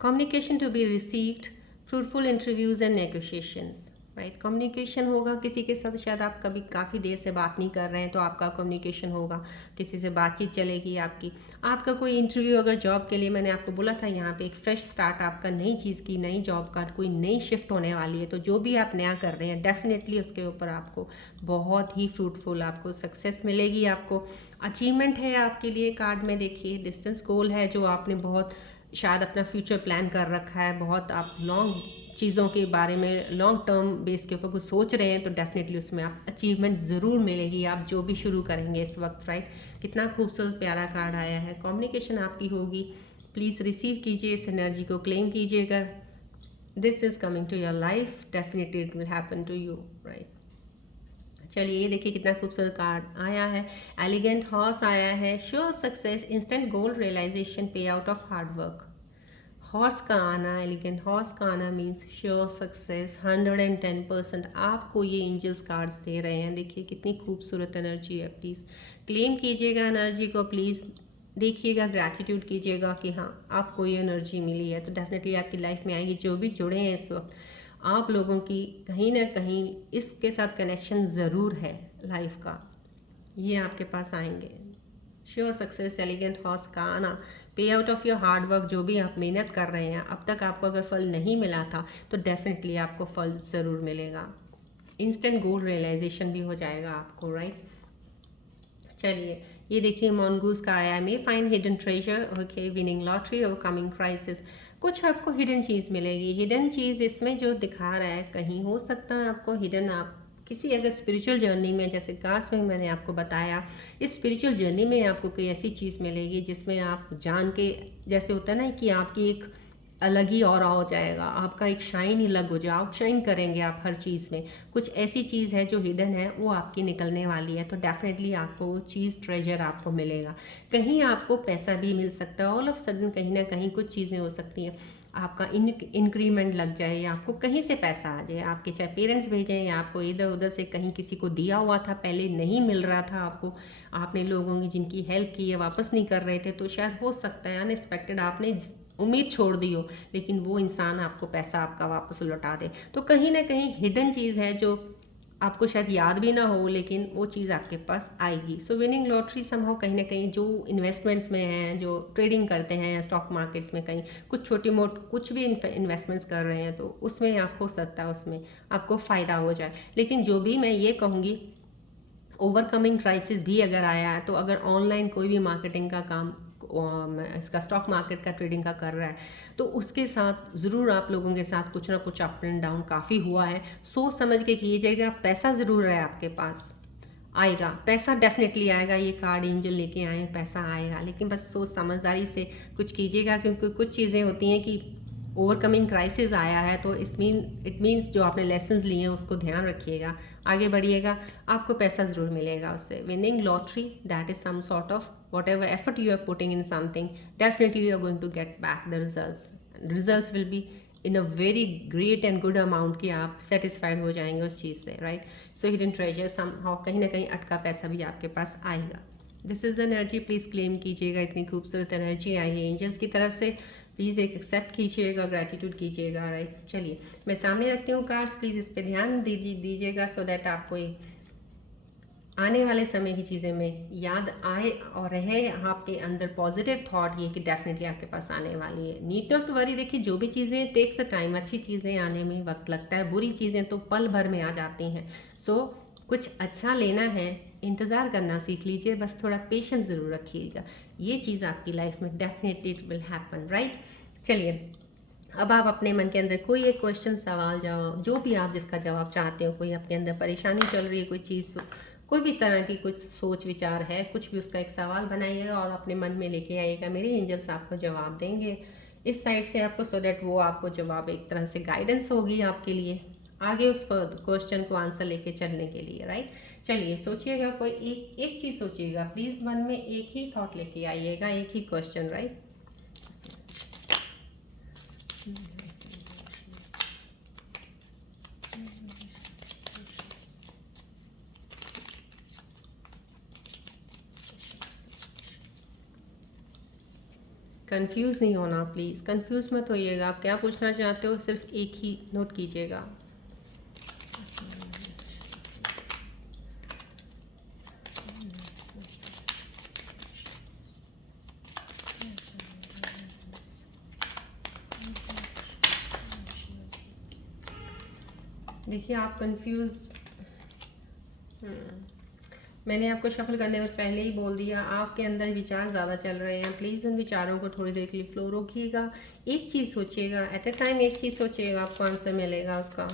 communication to be received, fruitful interviews and negotiations, right. Communication होगा किसी के साथ, शायद आप कभी काफ़ी देर से बात नहीं कर रहे हैं तो आपका कम्युनिकेशन होगा, किसी से बातचीत चलेगी आपकी। आपका कोई इंटरव्यू अगर जॉब के लिए, मैंने आपको बोला था यहाँ पे एक फ्रेश स्टार्ट आपका, नई चीज़ की, नई जॉब का कोई नई शिफ्ट होने वाली है, तो जो भी आप नया कर रहे हैं डेफिनेटली उसके ऊपर आपको बहुत ही फ्रूटफुल आपको सक्सेस मिलेगी। आपको अचीवमेंट है आपके लिए कार्ड में, देखिए डिस्टेंस गोल है जो आपने बहुत शायद अपना फ्यूचर प्लान कर रखा है, बहुत आप लॉन्ग चीज़ों के बारे में लॉन्ग टर्म बेस के ऊपर कुछ सोच रहे हैं, तो डेफिनेटली उसमें आप अचीवमेंट ज़रूर मिलेगी आप जो भी शुरू करेंगे इस वक्त, राइट। कितना खूबसूरत प्यारा कार्ड आया है। कम्युनिकेशन आपकी होगी, प्लीज़ रिसीव कीजिए, इस एनर्जी को क्लेम कीजिएगा। This is coming to your life, definitely it will happen to you, right. चलिए ये देखिए कितना खूबसूरत कार्ड आया है। एलिगेंट हॉर्स आया है, श्योर सक्सेस, इंस्टेंट गोल रियलाइजेशन, पे out of hard work. Horse का आना, एलिगेंट हॉर्स का आना मीन्स श्योर सक्सेस, 110%। आपको ये एंजल्स कार्ड्स दे रहे हैं। देखिए कितनी खूबसूरत एनर्जी है, प्लीज़ क्लेम कीजिएगा एनर्जी को, प्लीज़ देखिएगा, ग्रैटिट्यूड कीजिएगा कि हाँ आपको ये एनर्जी मिली है, तो डेफिनेटली आपकी लाइफ में आएगी। जो भी जुड़े हैं इस वक्त, आप लोगों की कहीं ना कहीं इसके साथ कनेक्शन ज़रूर है लाइफ का, ये आपके पास आएंगे। श्योर सक्सेस, एलिगेंट हॉर्स का आना, पे out of your hard work, जो भी आप मेहनत कर रहे हैं, अब तक आपको अगर फल नहीं मिला था तो डेफिनेटली आपको फल ज़रूर मिलेगा। इंस्टेंट गोल रियलाइजेशन भी हो जाएगा आपको, राइट। चलिए ये देखिए मॉनगूस का आया, may find hidden treasure, okay, winning lottery, overcoming crisis. कुछ आपको हिडन चीज़ मिलेगी। हिडन चीज़ इसमें जो दिखा रहा है, कहीं हो सकता है आपको हिडन, आप किसी अगर स्पिरिचुअल जर्नी में, जैसे कार्ड्स में मैंने आपको बताया, इस स्पिरिचुअल जर्नी में आपको कोई ऐसी चीज़ मिलेगी जिसमें आप जान के, जैसे होता है ना कि आपकी एक अलग ही ऑरा हो जाएगा, आपका एक शाइन ही अलग हो जाए, आप शाइन करेंगे आप हर चीज़ में। कुछ ऐसी चीज़ है जो हिडन है, वो आपकी निकलने वाली है, तो डेफिनेटली आपको वो चीज़, ट्रेजर आपको मिलेगा। कहीं आपको पैसा भी मिल सकता है, ऑल ऑफ सडन कहीं ना कहीं कुछ चीज़ें हो सकती हैं, आपका इंक्रीमेंट लग जाए, या आपको कहीं से पैसा आ जाए, आपके चाहे पेरेंट्स भेजें या आपको इधर उधर से कहीं किसी को दिया हुआ था, पहले नहीं मिल रहा था आपको, आपने लोगों की जिनकी हेल्प की है वापस नहीं कर रहे थे, तो शायद हो सकता है अनएक्सपेक्टेड आपने उम्मीद छोड़ दी हो, लेकिन वो इंसान आपको पैसा आपका वापस लौटा दे। तो कहीं ना कहीं हिडन चीज़ है जो आपको शायद याद भी ना हो, लेकिन वो चीज़ आपके पास आएगी। सो विनिंग लॉटरी समहाउ कहीं ना कहीं जो इन्वेस्टमेंट्स में हैं, जो ट्रेडिंग करते हैं स्टॉक मार्केट्स में, कहीं कुछ छोटी मोट कुछ भी इन्वेस्टमेंट्स कर रहे हैं, तो उसमें आप हो सकता है उसमें आपको फ़ायदा हो जाए। लेकिन जो भी मैं ये कहूँगी, ओवरकमिंग क्राइसिस भी अगर आया है, तो अगर ऑनलाइन कोई भी मार्केटिंग का काम इसका स्टॉक मार्केट का ट्रेडिंग का कर रहा है, तो उसके साथ ज़रूर आप लोगों के साथ कुछ ना कुछ अप एंड डाउन काफ़ी हुआ है। सोच समझ के कीजिएगा। पैसा ज़रूर है आपके पास, आएगा पैसा, डेफिनेटली आएगा। ये कार्ड एंजल लेके आए, पैसा आएगा, लेकिन बस सोच समझदारी से कुछ कीजिएगा, क्योंकि कुछ चीज़ें होती हैं कि ओवरकमिंग क्राइसिस आया है, तो इट मीन्स जो आपने लेसन्स लिए हैं उसको ध्यान रखिएगा, आगे बढ़िएगा, आपको पैसा ज़रूर मिलेगा उससे। Winning lottery, that is some sort of whatever effort you are putting in something, definitely you are going to get back the results will be in a very great and good amount कि आप सेटिस्फाइड हो जाएंगे उस चीज़ से, राइट। सो हिडन ट्रेजर समहाउ कहीं ना कहीं अटका पैसा भी आपके पास आएगा। This is the energy, please claim कीजिएगा। इतनी खूबसूरत एनर्जी आई है एंजल्स की तरफ से, प्लीज़ एक एक्सेप्ट कीजिएगा, ग्रैटिट्यूड कीजिएगा, राइट। चलिए मैं सामने रखती हूँ कार्ड्स, प्लीज़ इस पर ध्यान दीजिएगा, सो दैट आपको आने वाले समय की चीज़ें में याद आए और रहे आपके अंदर पॉजिटिव थॉट, ये कि डेफिनेटली आपके पास आने वाली है। Need not to worry. देखिए जो भी चीज़ें टेक्स अ टाइम, अच्छी चीज़ें आने में वक्त लगता है, बुरी चीज़ें तो पल भर में आ जाती हैं। सो कुछ अच्छा लेना है, इंतज़ार करना सीख लीजिए, बस थोड़ा पेशेंस ज़रूर रखिएगा, ये चीज़ आपकी लाइफ में definitely it will happen, right. चलिए अब आप अपने मन के अंदर कोई एक क्वेश्चन, सवाल, जवाब, जो भी आप जिसका जवाब चाहते हो, कोई आपके अंदर परेशानी चल रही है, कोई चीज़, कोई भी तरह की कुछ सोच विचार है, कुछ भी, उसका एक सवाल बनाइएगा और अपने मन में लेके आइएगा। मेरे एंजल्स आपको जवाब देंगे इस साइड से आपको, सो दैट वो आपको जवाब एक तरह से गाइडेंस होगी आपके लिए आगे उस क्वेश्चन को आंसर लेके चलने के लिए, राइट। चलिए सोचिएगा, कोई एक चीज़ सोचिएगा प्लीज़, मन में एक ही थॉट लेके आइएगा, एक ही क्वेश्चन, राइट। कंफ्यूज नहीं होना, प्लीज़ कंफ्यूज मत होइएगा। आप क्या पूछना चाहते हो सिर्फ एक ही नोट कीजिएगा। देखिए आप कंफ्यूज, मैंने आपको शफल करने में पहले ही बोल दिया, आपके अंदर विचार ज़्यादा चल रहे हैं, प्लीज़ उन विचारों को थोड़ी देर के लिए फ्लो रोकिएगा। एक चीज़ सोचिएगा एट अ टाइम, एक चीज़ सोचिएगा, आपको आंसर मिलेगा उसका।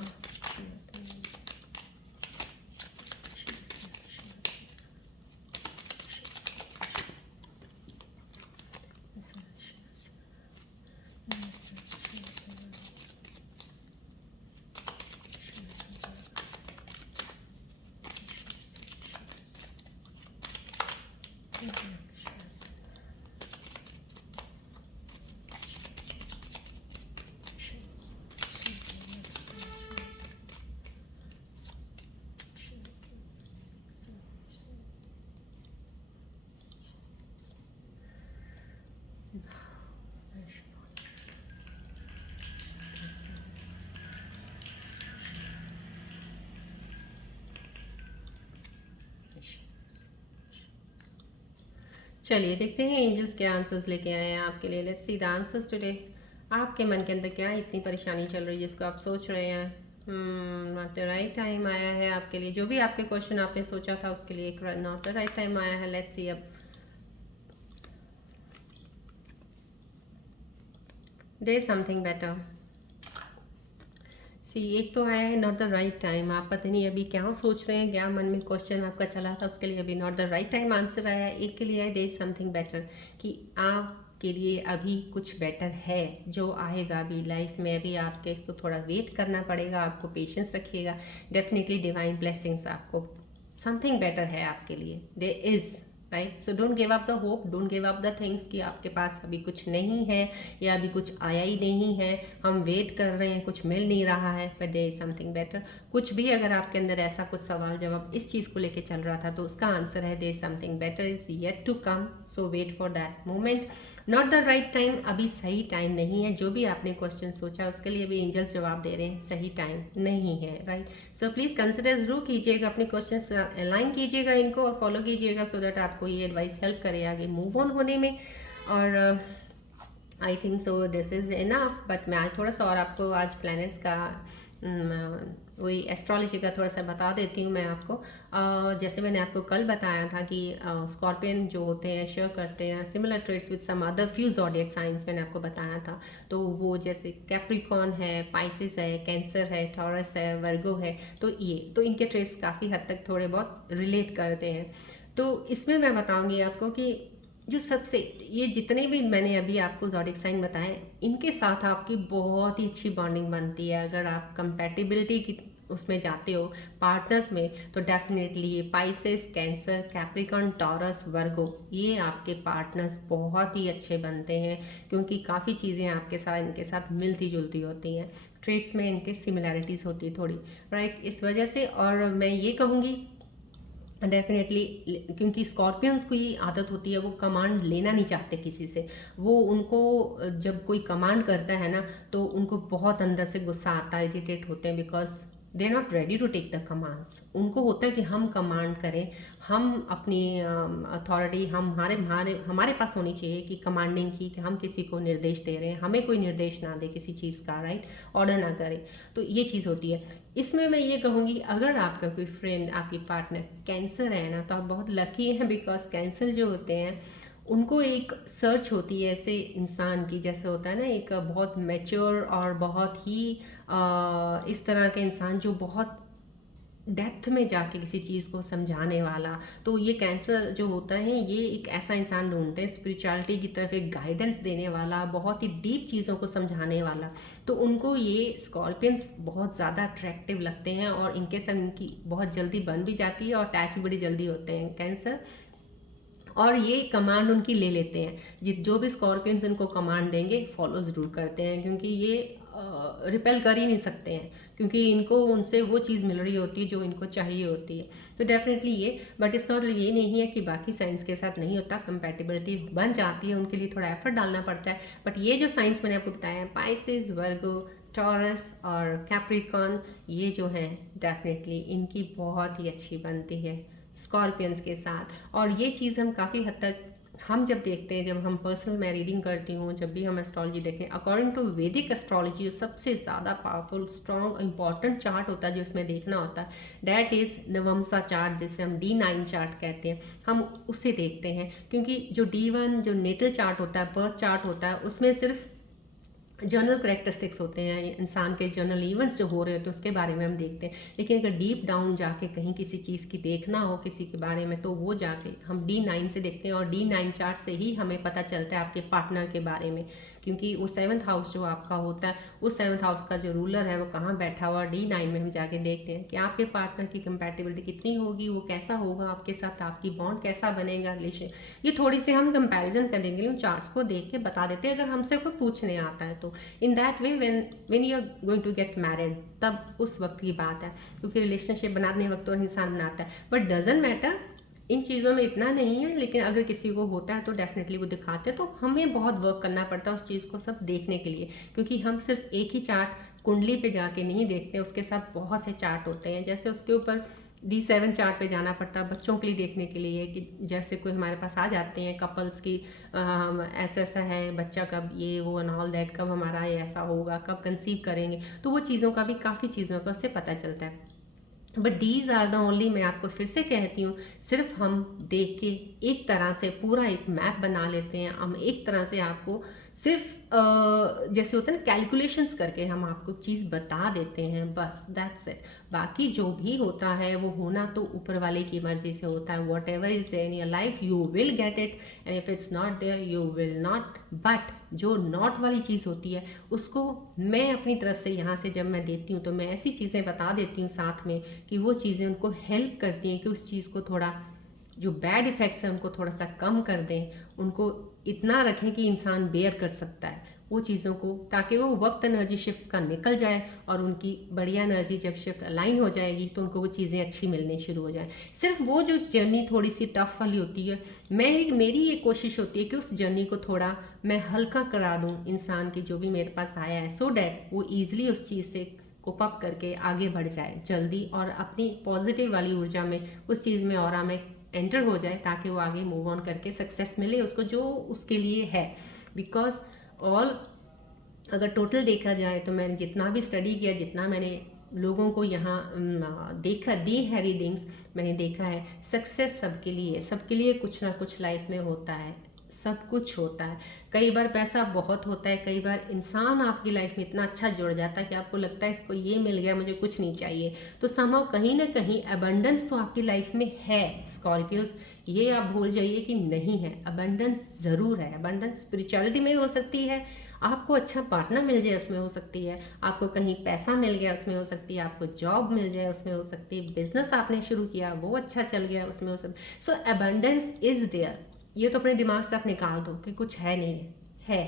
चलिए देखते हैं एंजल्स क्या आंसर्स लेके आए हैं आपके लिए। Let's see the answers today. आपके मन के अंदर क्या इतनी परेशानी चल रही है जिसको आप सोच रहे हैं? नॉट द राइट टाइम आया है आपके लिए। जो भी आपके क्वेश्चन आपने सोचा था उसके लिए एक नॉट द राइट टाइम आया है। लेट्स सी अब देयर इज समथिंग बेटर। सी एक तो आया है नॉट द राइट टाइम। आप पता नहीं अभी क्या सोच रहे हैं, क्या मन में क्वेश्चन आपका चला था, उसके लिए अभी not the right time answer आया है। एक के लिए है देयर इज समथिंग बेटर, कि आपके लिए अभी कुछ बेटर है जो आएगा अभी लाइफ में। अभी आपके इसको थोड़ा वेट करना पड़ेगा, आपको पेशेंस रखिएगा। डेफिनेटली डिवाइन ब्लेसिंग्स, आपको समथिंग बेटर है आपके लिए। There is right. So don't give up the hope, don't give up the things कि आपके पास अभी कुछ नहीं है या अभी कुछ आया ही नहीं है, हम वेट कर रहे हैं, कुछ मिल नहीं रहा है, but there is something better. कुछ भी अगर आपके अंदर ऐसा कुछ सवाल जवाब इस चीज़ को लेके चल रहा था, तो उसका आंसर है there is something better is yet to come, so wait for that moment. Not the right time, अभी सही टाइम नहीं है। जो भी आपने क्वेश्चन सोचा उसके लिए भी एंजल्स जवाब दे रहे हैं सही टाइम नहीं है, राइट। सो प्लीज़ कंसिडर जरूर कीजिएगा, अपने क्वेश्चन अलाइन कीजिएगा इनको और फॉलो कीजिएगा, सो दैट आपको ये एडवाइस हेल्प करे आगे मूव ऑन होने में। और I think so this is enough, but मैं आज थोड़ा सा और आपको आज प्लैनेट्स का वही एस्ट्रोलॉजी का थोड़ा सा बता देती हूँ मैं आपको। जैसे मैंने आपको कल बताया था कि स्कॉर्पियन जो होते हैं शेयर करते हैं similar trades with some other few zodiac signs, मैंने आपको बताया था। तो वो जैसे कैप्रिकॉन है, पाइसिस है, कैंसर है, टॉरस है, वर्गो है, तो इनके ट्रेड्स काफ़ी हद तक थोड़े बहुत रिलेट करते हैं। तो इसमें मैं बताऊँगी आपको कि जो सबसे ये जितने भी मैंने अभी आपको ज़ोडिएक साइन बताए, इनके साथ आपकी बहुत ही अच्छी बॉन्डिंग बनती है। अगर आप कंपैटिबिलिटी की उसमें जाते हो पार्टनर्स में, तो डेफिनेटली ये पाइसेस, कैंसर, कैप्रिकॉन, टॉरस, वर्गो, ये आपके पार्टनर्स बहुत ही अच्छे बनते हैं, क्योंकि काफ़ी चीज़ें आपके साथ इनके साथ मिलती जुलती होती हैं। ट्रेड्स में इनके सिमिलैरिटीज़ होती है थोड़ी, राइट। इस वजह से और मैं ये कहूँगी डेफिनेटली, क्योंकि स्कॉर्पियंस को ये आदत होती है, वो कमांड लेना नहीं चाहते किसी से। वो उनको जब कोई कमांड करता है ना, तो उनको बहुत अंदर से गुस्सा आता है, इरिटेट होते हैं, because they are not ready to take the commands. उनको होता है कि हम कमांड करें, हम अपनी अथॉरिटी हमारे हमारे हमारे पास होनी चाहिए कि कमांडिंग की, कि हम किसी को निर्देश दे रहे हैं, हमें कोई निर्देश ना दे किसी चीज़ का, राइट, ऑर्डर ना करे। तो ये चीज़ होती है। इसमें मैं ये कहूँगी, अगर आपका कोई फ्रेंड, आपकी पार्टनर कैंसर है ना, तो आप बहुत लकी हैं, बिकॉज कैंसर जो होते हैं उनको एक सर्च होती है ऐसे इंसान की, जैसे होता है ना एक बहुत मैच्योर और बहुत ही इस तरह के इंसान जो बहुत डेप्थ में जाके किसी चीज़ को समझाने वाला। तो ये कैंसर जो होता है, ये एक ऐसा इंसान ढूंढते हैं स्पिरिचुअलिटी की तरफ एक गाइडेंस देने वाला, बहुत ही डीप चीज़ों को समझाने वाला। तो उनको ये स्कॉर्पियंस बहुत ज़्यादा अट्रैक्टिव लगते हैं, और इनके साथ इनकी बहुत जल्दी बन भी जाती है और अटैच भी बड़ी जल्दी होते हैं कैंसर। और ये कमांड उनकी ले लेते हैं, जो भी स्कॉर्पियंस इनको कमांड देंगे फॉलो ज़रूर करते हैं, क्योंकि ये रिपेल कर ही नहीं सकते हैं, क्योंकि इनको उनसे वो चीज़ मिल रही होती है जो इनको चाहिए होती है। तो डेफिनेटली ये, बट इसका मतलब ये नहीं है कि बाकी साइंस के साथ नहीं होता, कंपैटिबिलिटी बन जाती है, उनके लिए थोड़ा एफर्ट डालना पड़ता है। बट ये जो साइंस मैंने आपको बताया, पाइसेस, वर्गो, टॉरस और कैप्रिकॉन, ये जो है डेफिनेटली इनकी बहुत ही अच्छी बनती है स्कॉर्पियंस के साथ। और ये चीज़ हम काफ़ी हद तक हम जब देखते हैं, जब हम पर्सनल मैं रीडिंग करती हूँ, जब भी हम एस्ट्रोलॉजी देखें, अकॉर्डिंग टू वैदिक एस्ट्रोलॉजी जो सबसे ज़्यादा पावरफुल, स्ट्रॉन्ग, इंपॉर्टेंट चार्ट होता है जो इसमें देखना होता है, डैट इज़ नवमसा चार्ट, जिसे हम D9 चार्ट कहते हैं। हम उसे देखते हैं, क्योंकि जो D1 जो नेटल चार्ट होता है, बर्थ चार्ट होता है, उसमें सिर्फ जनरल करेक्टरिस्टिक्स होते हैं, इंसान के जनरल इवेंट्स जो हो रहे होते हैं उसके बारे में हम देखते हैं। लेकिन अगर डीप डाउन जाके कहीं किसी चीज़ की देखना हो किसी के बारे में, तो वो जाके हम D9 से देखते हैं, और D9 चार्ट से ही हमें पता चलता है आपके पार्टनर के बारे में, क्योंकि वो 7th हाउस जो आपका होता है, उस 7th हाउस का जो रूलर है वो कहाँ बैठा हुआ। D9 में हम जाके देखते हैं कि आपके पार्टनर की कंपैटिबिलिटी कितनी होगी, वो कैसा होगा आपके साथ, आपकी बॉन्ड कैसा बनेगा, रिलेशन। ये थोड़ी सी हम कंपैरिजन करने के लिए उन चार्ट्स को देख के बता देते हैं, अगर हमसे कोई पूछने आता है तो। In that way when you are going to get married, तब उस वक्त की बात है, क्योंकि रिलेशनशिप बनाने वक्त तो इंसान बनाता है, बट डजंट मैटर, इन चीज़ों में इतना नहीं है। लेकिन अगर किसी को होता है तो डेफिनेटली वो दिखाते हैं, तो हमें बहुत वर्क करना पड़ता है उस चीज़ को सब देखने के लिए, क्योंकि हम सिर्फ एक ही चार्ट कुंडली पे जाके नहीं देखते, उसके साथ बहुत से चार्ट होते हैं। जैसे उसके ऊपर D7 चार्ट पे जाना पड़ता है बच्चों के लिए देखने के लिए, कि जैसे कोई हमारे पास आ जाते हैं कपल्स की, ऐसा ऐसा है बच्चा, कब ये वो एंड ऑल दैट, कब हमारा ये ऐसा होगा, कब कंसीव करेंगे, तो वो चीज़ों का भी काफ़ी चीज़ों का उससे पता चलता है। But these are the only, मैं आपको फिर से कहती हूँ, सिर्फ हम देख के एक तरह से पूरा एक मैप बना लेते हैं, हम एक तरह से आपको सिर्फ जैसे होता है ना कैलकुलेशंस करके हम आपको चीज़ बता देते हैं, बस दैट्स इट। बाकी जो भी होता है वो होना तो ऊपर वाले की मर्जी से होता है। Whatever is there in your life you will get it, and if it's not there you will not. But जो नॉट वाली चीज़ होती है उसको मैं अपनी तरफ से यहाँ से जब मैं देती हूँ, तो मैं ऐसी चीज़ें बता देती हूँ साथ में कि वो चीज़ें उनको हेल्प करती हैं कि उस चीज़ को थोड़ा जो बैड इफ़ेक्ट्स हैं उनको थोड़ा सा कम कर दें, उनको इतना रखें कि इंसान बेयर कर सकता है वो चीज़ों को, ताकि वो वक्त एनर्जी शिफ्ट्स का निकल जाए और उनकी बढ़िया एनर्जी जब शिफ्ट अलाइन हो जाएगी तो उनको वो चीज़ें अच्छी मिलनी शुरू हो जाए। सिर्फ वो जो जर्नी थोड़ी सी टफ वाली होती है, मेरी ये कोशिश होती है कि उस जर्नी को थोड़ा मैं हल्का करा दूँ इंसान की जो भी मेरे पास आया है, सो डैट वो ईजिली उस चीज़ से कोप अप करके आगे बढ़ जाए जल्दी और अपनी पॉजिटिव वाली ऊर्जा में उस चीज़ में और में एंटर हो जाए, ताकि वो आगे मूव ऑन करके सक्सेस मिले उसको जो उसके लिए है। बिकॉज ऑल अगर टोटल देखा जाए तो मैंने जितना भी स्टडी किया, जितना मैंने लोगों को यहाँ देखा दी है रीडिंग्स, मैंने देखा है सक्सेस सबके लिए कुछ ना कुछ लाइफ में होता है, सब कुछ होता है। कई बार पैसा बहुत होता है, कई बार इंसान आपकी लाइफ में इतना अच्छा जुड़ जाता है कि आपको लगता है इसको ये मिल गया, मुझे कुछ नहीं चाहिए। तो समहाउ कहीं ना कहीं अबंडेंस तो आपकी लाइफ में है स्कॉर्पियोज, ये आप भूल जाइए कि नहीं है, अबंडेंस ज़रूर है। अबंडेंस स्पिरिचुअलिटी में हो सकती है, आपको अच्छा पार्टनर मिल जाए उसमें हो सकती है, आपको कहीं पैसा मिल गया उसमें हो सकती है, आपको जॉब मिल जाए उसमें हो सकती है, बिजनेस आपने शुरू किया वो अच्छा चल गया उसमें हो सकती है। सो अबंडेंस इज़ देयर, ये तो अपने दिमाग से आप निकाल दो कि कुछ है नहीं है,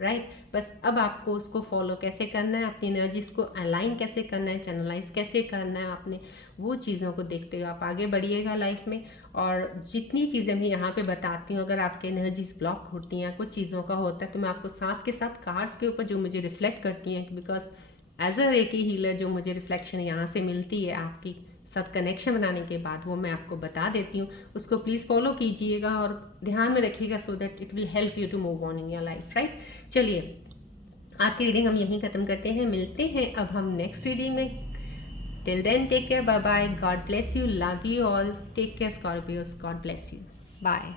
राइट। बस अब आपको उसको फॉलो कैसे करना है, अपनी एनर्जीज को अलाइन कैसे करना है, चैनलाइज कैसे करना है, आपने वो चीज़ों को देखते हुए आप आगे बढ़िएगा लाइफ में। और जितनी चीज़ें मैं यहाँ पे बताती हूँ, अगर आपके एनर्जीज ब्लॉक होती हैं, कुछ चीज़ों का होता है, तो मैं आपको साथ के साथ कार्ड्स के ऊपर जो मुझे रिफ्लेक्ट करती हैं, because as a reiki healer जो मुझे रिफ्लेक्शन यहाँ से मिलती है आपकी साथ कनेक्शन बनाने के बाद, वो मैं आपको बता देती हूँ। उसको प्लीज़ फॉलो कीजिएगा और ध्यान में रखिएगा, so that it will help you to move on in your life, right. चलिए आज की रीडिंग हम यहीं ख़त्म करते हैं, मिलते हैं अब हम नेक्स्ट रीडिंग में। Till then take care, bye bye, God bless you, love you all, take care Scorpios, God bless you, bye.